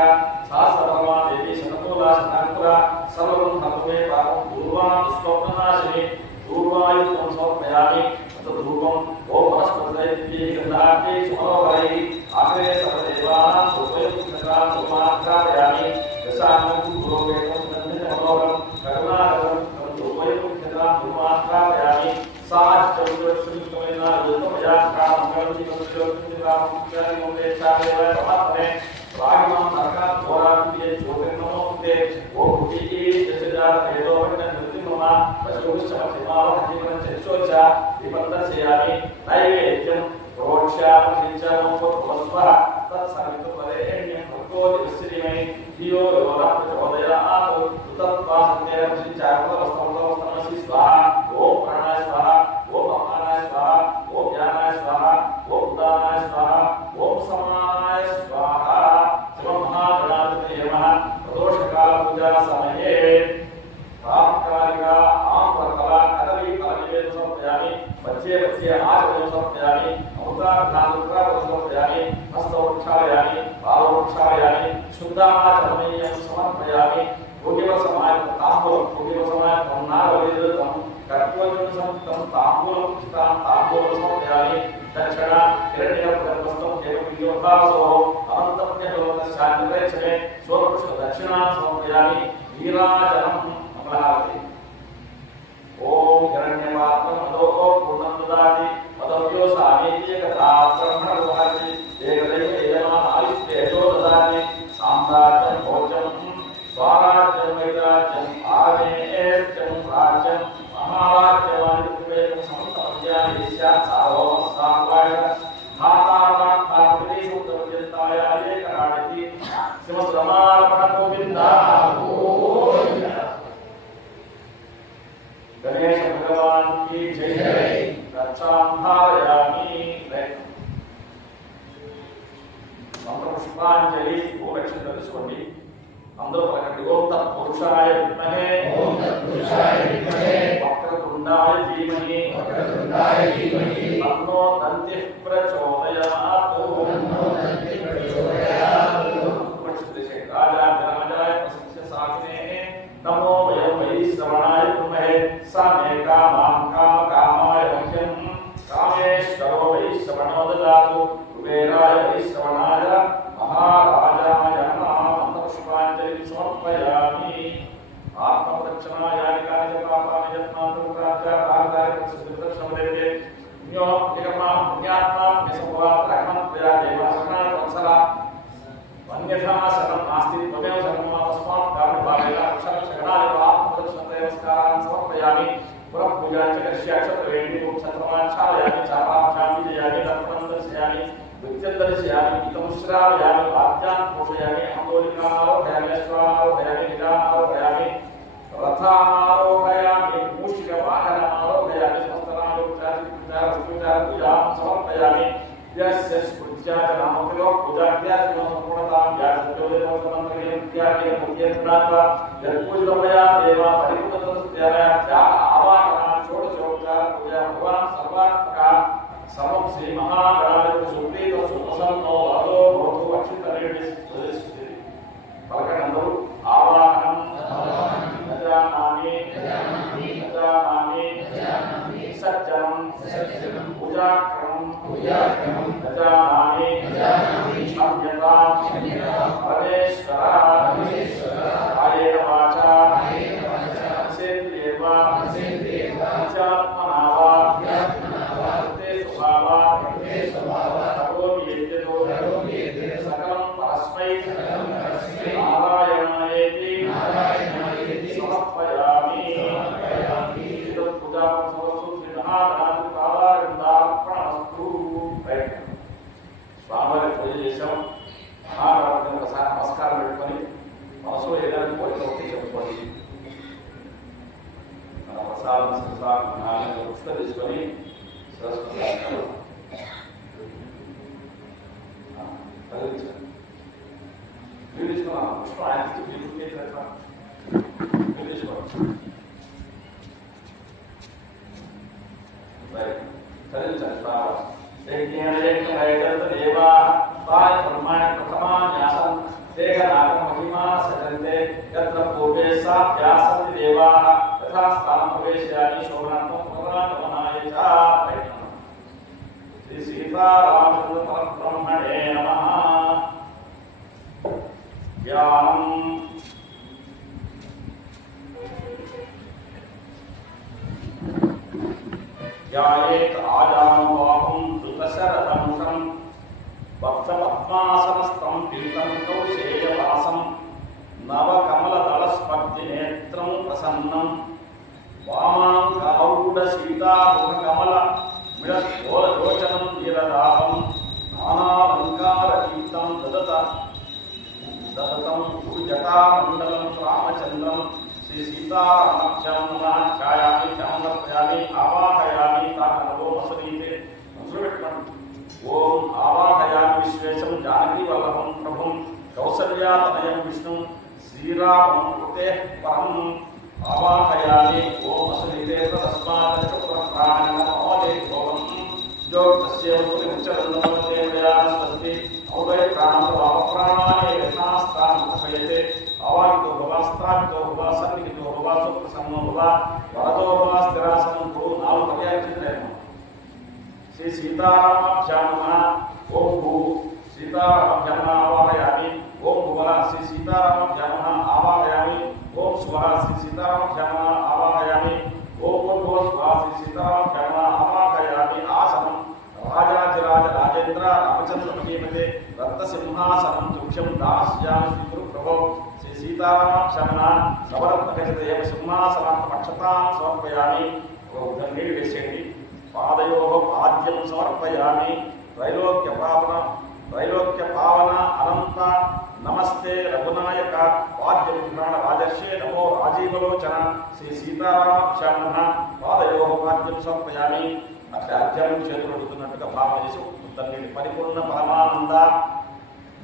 सहस्रपरमा देवी शतमूला शताङ्कुरा सर्वं हतुमे पापं धूर्वां स्वप्ननाशिनी धूर्वायुक्तं समर्पयामि तद्धूपं ॐ वनस्पतये गन्धार्थे सुमनोहरैः आग्रे सर्वदेवानां धूपयुक्ततां धूमाघ्रापयामि दशानं गुरोवेदं गन्धमनोहरं करुणाकरं धूपयुक्ततां धूमाघ्रापयामि साच्चौदश्रीकमेन युक्तमयाघ्रामकल्पितमस्योक्तिरामुख्यादिमोक्षादेव रागिमां नरकात् घोरान्ते ज्योतिर्नमोऽस्ते ॐ कुटीये यशजातवेदोपण्डनृतिममा पशुश्चमसिमावहतिमञ्चोच विपन्दर्शयामि नैवेद्यं प्रोक्ष्यामसिञ्चनोपस्वः तत्सवितुर्वरेण्यं भक्तोदिवश्रीमहि धियो यो न प्रचोदयात् तत्त्वासन्तेरमसिञ्चारवस्तमसि स्वाहा ॐ प्राणाय स्वाहा ॐ अपानाय स्वाहा ॐ ज्ञानाय स्वाहा ॐ उदानाय स्वाहा ॐ समानाय स्वाहा शिवमहागणाधिपतये नमः प्रदोषकालपूजा समये प्रातःकालिका आम्रफला कदली फलनिवेदनं समर्पयामि मध्ये आचमनं समर्पयामि अमृतार्थानुग्रहं समर्पयामि हस्तोक्षालयामि पादोक्षालयामि शुद्धाचरणीयं समर्पयामि भोगिवसमायं ताम्बूलं नारवेदं कर्पूरसंयुक्तं ताम्बूलं पुष्टां ताम्बूलं समर्पयामि दक्षिणा हिरण्यगर्भस्थं देवयोद्धासोः अनन्तपुण्यलोकस्यान्निवेशने स्वपुष्पदक्षिणां समर्पयामि वीराजनं मंगलारति ॐ हिरण्यपात्रमदो पूर्णं ददाति मदव्यो सामीत्य कथा ब्रह्मणोहति एकदैव यजमान आयुष्येजो ददाति साम्राज्यं भोजं स्वाराज्यं वैराज्यं आमेयं राज्यं महाराज्यवादिवेदं समस्तमध्यानि स्यात् सार्वमस्तावाय धातानात्मात्मदेशोत्तमजन्ताय एकराणिति श्रीमद्रमारमण गोविन्दा गणेश भगवान की जय रक्षां धारयामि मंत्रपुष्पांजलि गोरक्षण తెలుసుకోండి అందరూ పలకండి ఓం తత్పురుషాయ విద్మహే వక్రతుండాయ ధీమహి తన్నో దంతిః ప్రచోదయాత్ राजाय प्रसन्न साकिने नमो वयं वैश्रवणाय कुर्महे समे कामां कामकामाय मह्यं कामेश्वरो वैश्रवणो ददाति नृत्यं दर्शयामि गीतं श्रावयामि वाद्यान् पोषयामि अहंदोलिकानारोहयामि अश्वानारोहयामि गजानारोहयामि रथानारोहयामि मूषिकवाहनमारोहयामि समस्तनामोपचारपूजां समर्पयामि यस्य स्मृत्या च नामोऽखिलो पूजाद्या सम्पूर्णतां व्यासज्योतिर्मोक्षमन्त्रयन्त्याख्यमुख्येन्द्रात्वा यत्पूजितमया देवा परिपूर्णतस्त्याया आवाहना षोडशोपचार पूजा भगवान् सर्वात्मका सर्वं श्री महागणाधिपति सुप्रीत सुप्रसन्नो वरदो भवतु अच्युतरेड्डी पलकनंदरु आवाहनं गजानामि सज्जनं पूजाक्रमं गजानामि क्षम्यतां परमेश्वरा कायेन वाचा सेन्द्रियेर्वा विचात्मना वा सकलं परस्मै नारायणायेति समर्पयामि इदं पूजां समस्तु श्री महागणाधिपतार्पणमस्तु स्वामी पूज చేశాం మహాగణపతికి ఒకసారి నమస్కారం పెట్టుకొని మనసులో ఏదైనా కోరిక ఒకటి చెప్పుకోండి మన ప్రసాదం పుస్తకం తీసుకొని श्री सीतारामचंद्र परब्रह्मणे नमः। ज्ञानम् ध्यायेत् आजानुबाहुं धृतशरधनुषं वक्त्रपद्मासनस्थं पीतं कौशेयवासं नवकमलदलस्पर्धिनेत्रं प्रसन्नं वामाङ्गारूढसीतामुखकमल मिळत्कोललोचनं नीलदाहं नानालङ्कारगीतं ददतं जटामण्डलं रामचन्द्रं श्री सीतारामाख्यां नमः। ध्यायामि समर्पयामि आवाहयामि ताकनवो मसनीते ओम आवाहयामि विश्वेशं जानकीवल्लभं प्रभुं कौसल्यातनयं विष्णुं श्रीरामं कृते परम् आवाहयामि ओम मसनीते तस्मात् चक्रप्राणनमोदे भवं जो तस्य उच्चरन्नमते व्यासस्ति औवै प्राणवाप्राणाय यथास्तां उपयते अवाहितो भवास्तावितो भवा सन्निहितो भवा सुप्रसन्नो भवा वरदो भवा स्थिरासनं नालु पर्यायचिन्तयेम। श्री सीतारामाभ्यां नमः। ओम भू सीतारामाभ्यां नमः आवाहयामि। ओम भुवः श्री सीतारामाभ्यां नमः आवाहयामि। ओम स्वः श्री सीतारामाभ्यां नमः आवाहयामि। ओम भुवः स्वः श्री सीतारामाभ्यां नमः आवाहयामि। आसनं राजाधिराज राजेन्द्र रामचंद्र महीमते रत्नसिंहासनं तुभ्यं दास्यामि श्री गुरुप्रभो। श्री सीतारामाभ्यां नमः नवरत्नखचितदेव सिंहासनं पक्षतां समर्पयामि। नीళ్ళు వేసేయండి। पादयोः पाद्यं समर्पयामि। त्रैलोक्य पावन अनंत नमस्ते रघुनायक पाद्यविघ्राण राजर्षे नमो राजीवलोचन श्री सीतारामाभ्यां नमः। पादयोः पाद्यं समर्पयामि। అట్లా అధ్యాయం చేతులు అడుగుతున్నట్టుగా భావన చేసి తల్లి పరిపూర్ణ పరమానంద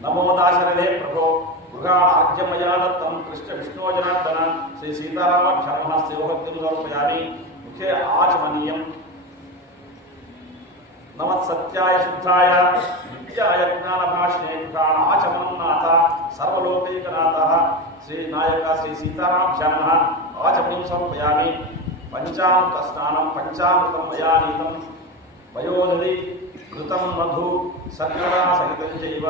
నమో దాశరథే ప్రభో గృహార్ఘ్యమయా దత్తం కృష్ణ విష్ణో జనార్దన శ్రీ सीतारामाभ्यां नमः। सेवभक्तिं समर्पयामि। मुखे आचमनीयम्। नमत्सत्याय शुद्धाय नित्याय ज्ञानभाषणे आचमन्नाथ सर्वलोकैकनाथः श्री नायक श्री सीतारामाभ्यां नमः। आचमनीं समर्पयामि। पंचामृत स्नानं पंचामृतं मया नीतं वयोदधि घृतं मधु सर्वदा सहितं चैव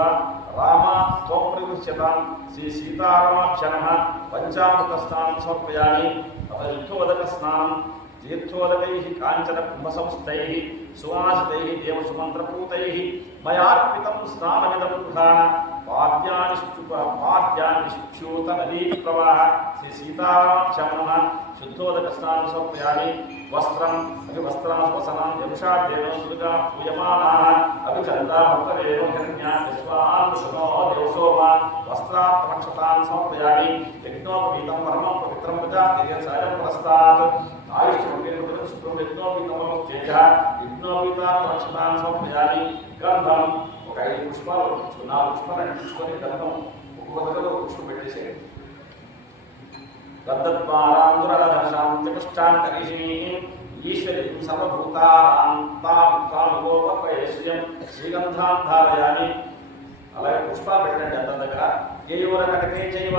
राम त्वं प्रविश्यतां श्री सीतारामाभ्यां नमः। पंचामृत स्नानं समर्पयामि। युद्धोदक स्नानं तीर्थोदकैः काञ्चन कुम्भसंस्थैः सुवासितैः देवसुमन्त्रपूतैः मयार्पितं स्नानमिदं पुधान पाद्यानिश्च्यूतनदीप्रवाह श्री सीतारामचमः शुद्धोदकस्नानं समर्पयामि वस्त्रं वस्त्रास्वसनं यमुषाद्येन सुरगा पूयमानाः अभिचन्दा भक्तरेणो हिरण्या विश्वान् सुनो देवसोमा वस्त्रात्मक्षतान् समर्पयामि यज्ञोपवीतं परमं पवित्रं प्रजापतिर्यसायं पुरस्तात् आयुष्यमग्निर्वृतं शुभ्रं यज्ञोपवीतमस्तेजः यज्ञोपवीतात्मक्षतान् समर्पयामि गन्धं ఒక 5 పుష్పాలు 4 పుష్పాలు అంటించుకొని గంధం ఒక్కొక్కరిలో పుష్పం పెట్టేసేయండి గంధద్వారాంధ్రదర్శాంతకష్టాంతరిషిణీ ఈశ్వరీం సర్వభూతారాంతాముఖానుగోపయస్యం శ్రీగంధాన్ ధారయామి అలాగే పుష్పాలు పెట్టండి గంధం దగ్గర కేయూర కటకే చైవ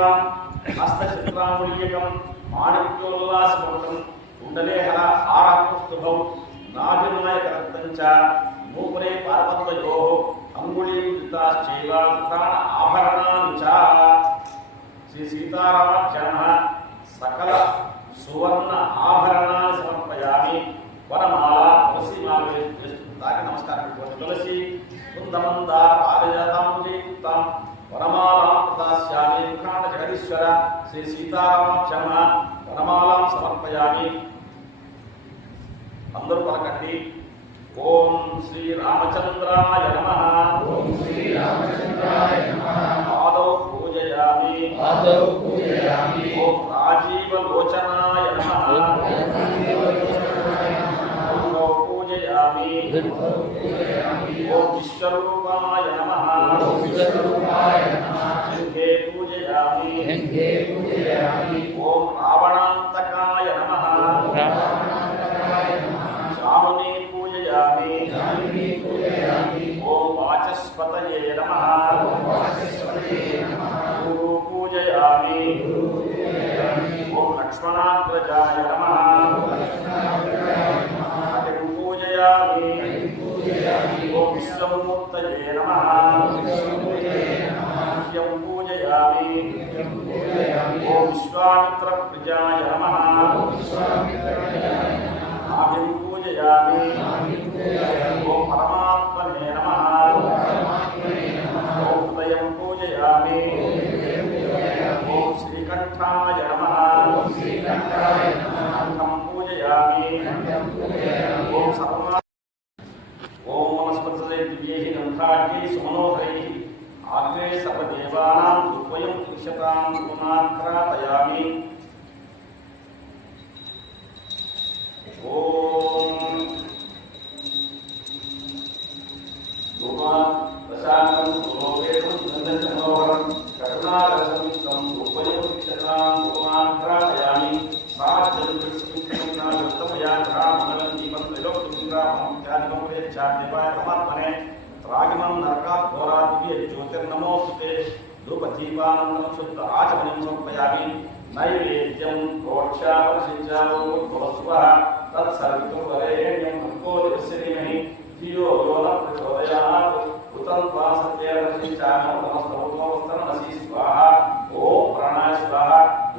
హస్తచిత్రాములీయకం మాణిక్యోల్లాసమృతం కుండలేహర హారాకుస్తుభౌ నాభిర్నయకరత్తంచ నూపురే పార్వతయోః అంగుళీయుక్తాశ్చైవ ప్రాణ ఆభరణాని చ శ్రీ సీతారామచరణ సకల సువర్ణ ఆభరణాన్ని సమర్పయామి వనమాల తులసి మాల వేస్తుందానికి నమస్కారం పెట్టుకోండి తులసి కుందమందార పారిజాతాంబుజయుక్తం వనమాలాం ప్రదాస్యామి ముఖాండ జగదీశ్వర శ్రీ సీతారామచరణ వనమాలాం సమర్పయామి అందరూ పలకండి ఓం శ్రీ రామచంద్రాయ నమః ఓం శ్రీ రామచంద్రాయ నమః ఆదౌ పూజయామి ఓం రాజీవలోచనాయ నమః ఓం పూజయామి ఓం విశ్వరూపాయ నమః శంఖే పూజయామి ఓం రావణాంతకాయ నమః శాముని పూజయామి ఓం వాచస్పతయే నమః గురు పూజయామి ఓం లక్ష్మణాగ్రజాయ నమః హరిం పూజయామి ఓం విశ్వమూర్తయే నమః నిత్యం పూజయామి ఓం విశ్వామిత్ర ప్రజాయ నమః ఆదిం పూజయామి ఓం పరమాత్మనే నమః ఓం హృదయం పూజయామి ఓం శ్రీకంఠాయ నమః కంఠం పూజయామి ఓం సర్వా ఓం వనస్పతయే దివ్యైః గంధాఢ్యైః సుమనోహరైః ఆగ్రే సర్వదేవానాం దుర్వయం పురుషతాం గుణాక్రాపయామి ఓం ధూమా ప్రశాంతం సులోకేతం నందన మనోహరం కరుణారసమితం దుర్వయం పురుషతాం గుణాక్రాపయామి సాధ్యం కృష్ణమయాగ్రామలం దీపం త్రిలోక్యంగ్రామం త్యాగం వేచ్ఛాద్యపాయ పరమాత్మనే త్రాగిమం నరకాత్ ఘోరాత్ దివ్య జ్యోతిర్నమోస్తుతే ధూపదీపానందం శుద్ధ ఆచమనం సమర్పయామి నైవేద్యం ప్రోక్షాపరిశించాలోస్వ తత్సర్వితుర్వరేణ్యం భర్గో దేవస్య ధీమహి ధియో యో న ప్రచోదయాత్ ఉతం త్వా సత్యేన నమస్తమోస్తనమసి స్వాహ ఓం ప్రాణాయ స్వాహ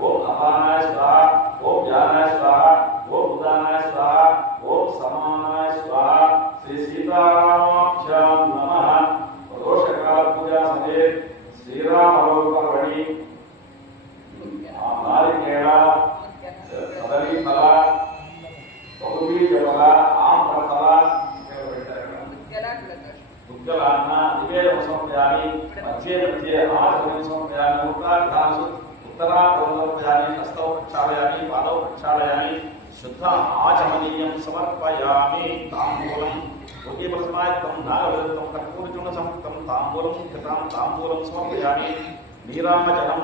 ఓం అపానాయ స్వాహ ఓం జ్ఞానాయ స్వాహ ఓం ఉదానాయ స్వాహ ఓం సమానాయ స్వాహ శ్రీ సీతారామాభ్యాం నమః దోషకాల పూజా సమయే శ్రీరామలోకర్వణి నారికేళ కదలి ఫల బహుబీజ ఫల ఆమ్రఫల ఉద్గలాన్న నివేదన సమర్పయామి మధ్యే మధ్యే ఆచమనం సమర్పయామి ఉత్తరాధాసు ఉత్తరాధం సమర్పయామి హస్తౌ ప్రక్షాళయామి పాదౌ ప్రక్షాళయామి శుద్ధ ఆచమనీయం సమర్పయామి తాంబూలం ఉద్యమస్మాయుక్తం నాగవృత్తం కర్పూరచూర్ణ సంయుక్తం తాంబూలం కృతాం తాంబూలం సమర్పయామి నీరాజనం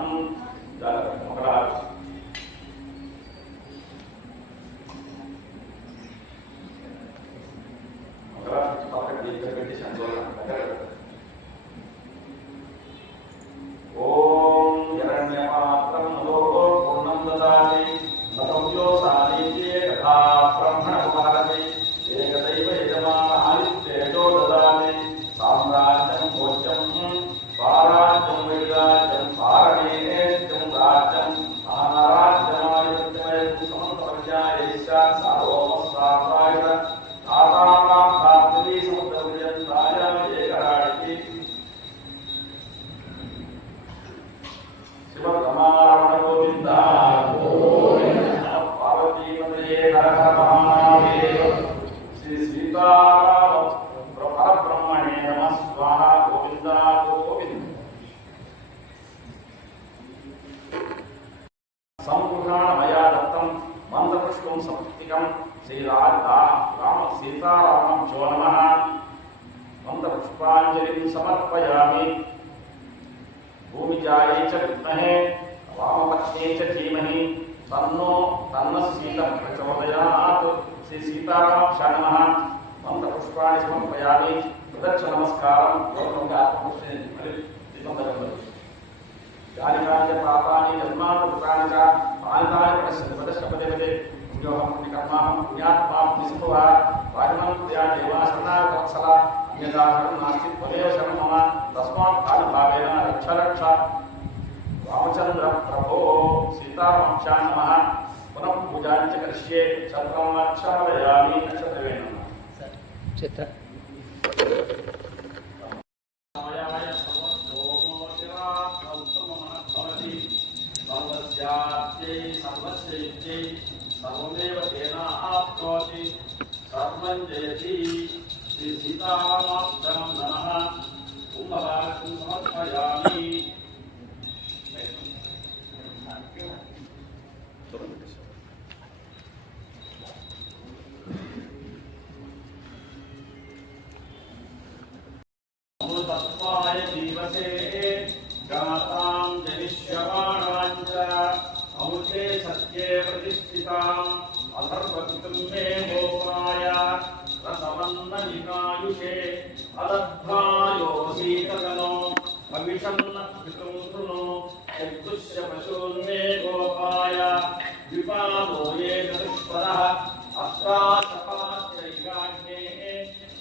ఓం హిరణ్యపాత్రం లోకో పూర్ణం దదాతి నతవ్యో సాదీత్యే కథా బ్రహ్మణోపహరతి ఏకదైవ యజమానాదిత్యేజో దదాతి సామ్రాజ్యం భోజ్యం స్వరాజ్యం వైరాజ్యం పారణేత్యం రాజ్యం మహారాజ్యమాయుక్తమయ సమంతపర్యాయేష సారో सीतारामभ्यो नमः मन्त्रपुष्पाञ्जलिं समर्पयामि भूमिजायै च विद्महे वामपत्न्यै च धीमहि तन्नः सीता प्रचोदयात् श्री सीतारामभ्यो नमः मन्त्रपुष्पाणि समर्पयामि प्रदक्षिणनमस्कारं योगं आत्मपुरुषे यानि कानि पापानि जन्मानि कृतानि च तानि पदशपदे पुण्योऽहं पुण्यकर्माहं पुण्यात्मा विष्णुः वायुनं प्रिया देवा शरणागतवत्सला अन्यथा शरणं नास्ति त्वमेव शरणं मम तस्मात् कालभावेन रक्ष रक्ष रामचन्द्र प्रभो सीतारामभ्यां नमः पुनः पूजां च करिष्ये छत्रमाच्छादयामि नक्षत्रेण चित्र सर्वमेव तेन आप्नोति सर्वं जयति श्री सीतारामाभ्यां नमः कुम्भभागं समर्पयामि अमृतत्वाय जीवसे गातां जनिष्यमाणां च अमृते सत्ये प्रतिष्ठिताम् अथर्वपितुं मे गोपाय रसवन्ननिकायुषे अलद्भायोऽसीतगनो अविषन्नपितुं कृणो यद्दुश्य पशून् मे गोपाय विपादो ये चतुष्पदः अष्टाशपाश्चैकाग्ने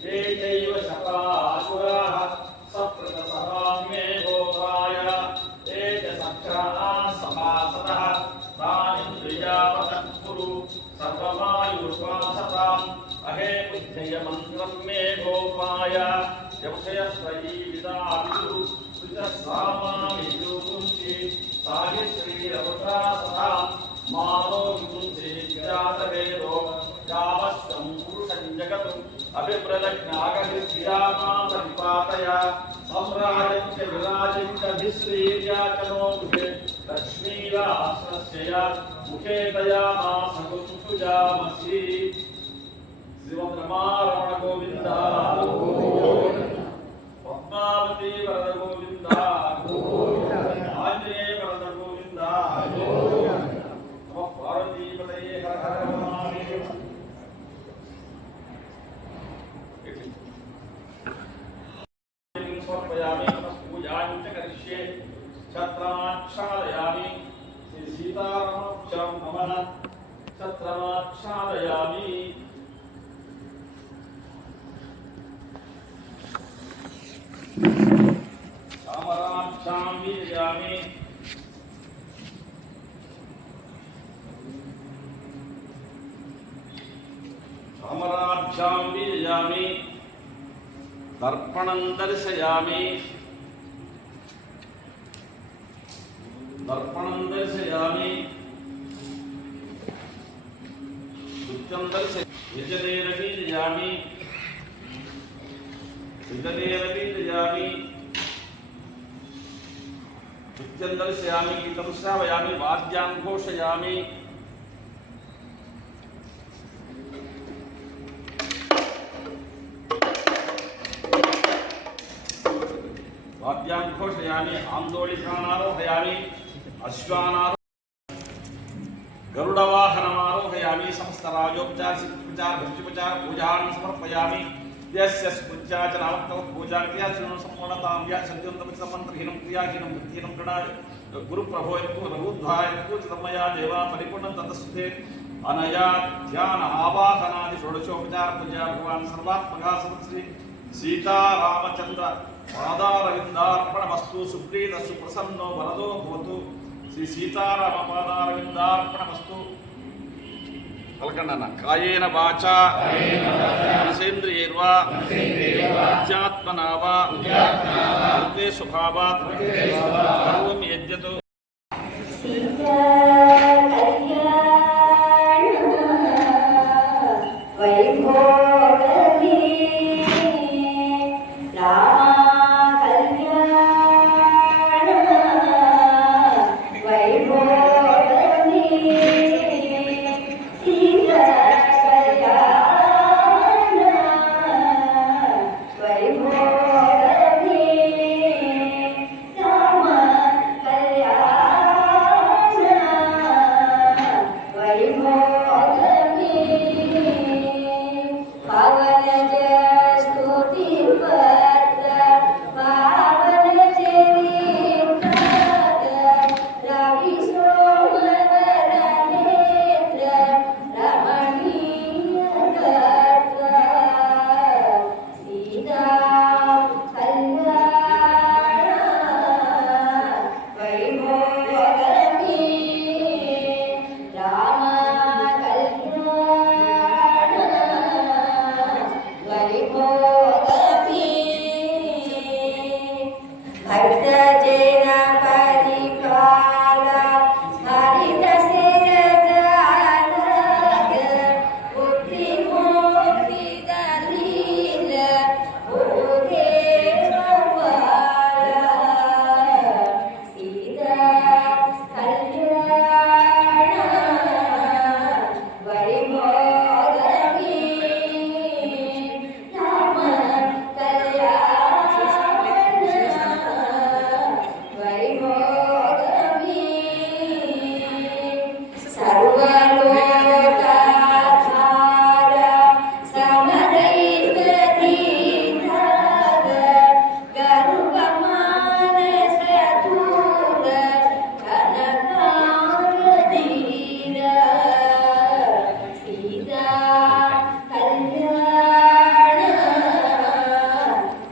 ये चैव शपासुराः सप्रतसभां मे गोपाय ये च सक्षाः सभासदः तानिन्द्रियावतः कुरु सर्वमायुर्वासताम् अहे बुद्धयमन्त्रं मे गोपाय यवशयस्वजीविताभिषु सुचस्वामाभिषुकुंसि साहिश्रीरवुत्रासताम् मानो विकुंसि विजातवेदो यावश्चं पुरुषं जगतु अभिप्रलग्नागहिश्रियामामरिपातय सम्राजं च विराजं च धिश्रीर्याचनो मुखे लक्ष्मीराश्रस्य मुखे दयामासकुंसुजामसि श्रीमद्रमारमण गोविन्द पद्मावती वरद गोविन्द आञ्जनेय वरद गोविन्द नमः पार्वतीपतये हर हर महादेव समर्पयामि पूजां च करिष्ये छत्रमाच्छादयामि श्री सीतारामभ्यां नमः छत्रमाच्छादयामि चामराभ्यां वीर्यामि चामराभ्यां वीर्यामि दर्पणं दर्शयामि दर्पणं दर्शयामि दुःखं दर्शयामि विजनेरवीर्यामि दुःखं दर्शयामि गीतं श्रावयामि वाद्यां घोषयामि वाद्यां घोषयामि आन्दोलिकानारोहयामि अश्वानारोहयामि गरुडवाहनमारोहयामि समस्तराजोपचार शिक्षोपचार भक्ष्योपचार पूजान् समर्पयामि यस्य स्मृत्याचनावत्तव पूजां क्रियाशीलं सम्पूर्णतां या सद्योन्तमन्त्रहीनं क्रियाहीनं भक्तिहीनं गृणाय गुरुप्रभो यत्तु रघुध्वाय यत्तु चिदमया देवा परिपूर्णं ततस्ते अनया ध्यान आवाहनादि षोडशोपचार पूजा भगवान् सर्वात्मका श्री सीता रामचंद्र पादारविन्दार्पणमस्तु सुप्रीत सुप्रसन्नो वरदो भवतु श्री सीताराम पादारविन्दार्पणमस्तु पलकंडना कायेन वाचा मनसेन्द्रियैर्वा बुद्ध्यात्मना वा कृते स्वभावात् करोमि यद्यत् భక్తజన పరిపాల హరిత శిరజాల బుద్ధి ముక్తి దలీల భూదే గోపాల సీతా కళ్యాణ వైభోగమే రామ కళ్యాణ వైభోగమే సర్వలోకాధార సమదైత దీర్ఘ గరుడ మానస దూర కనకారధీర సీతా కళ్యాణ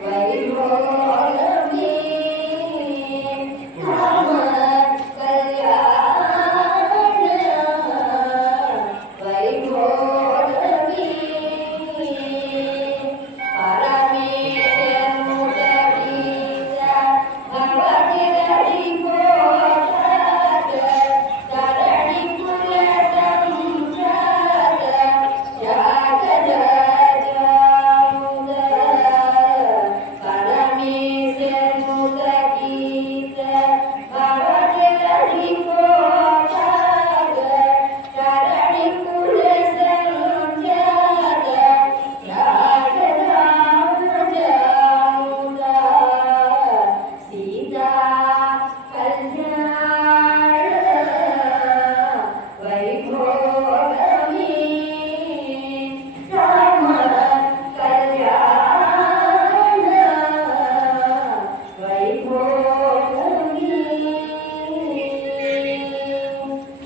వైభోగమే రామ కళ్యాణ వైభోగమే పరమేశ్వరుడ గీత భగవతి హరి కోట తరణి కుల సంజాత జాగద జాముద పరమేశ్వరుడ గీత భగవతి హరి కోట తరణి కుల సంజాత జాగద జాముద సీతా కళ్యాణ వైభోగమే రామ కళ్యాణ వైభోగమే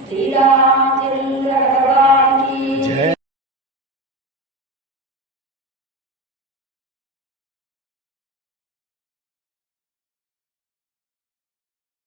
శ్రీరామ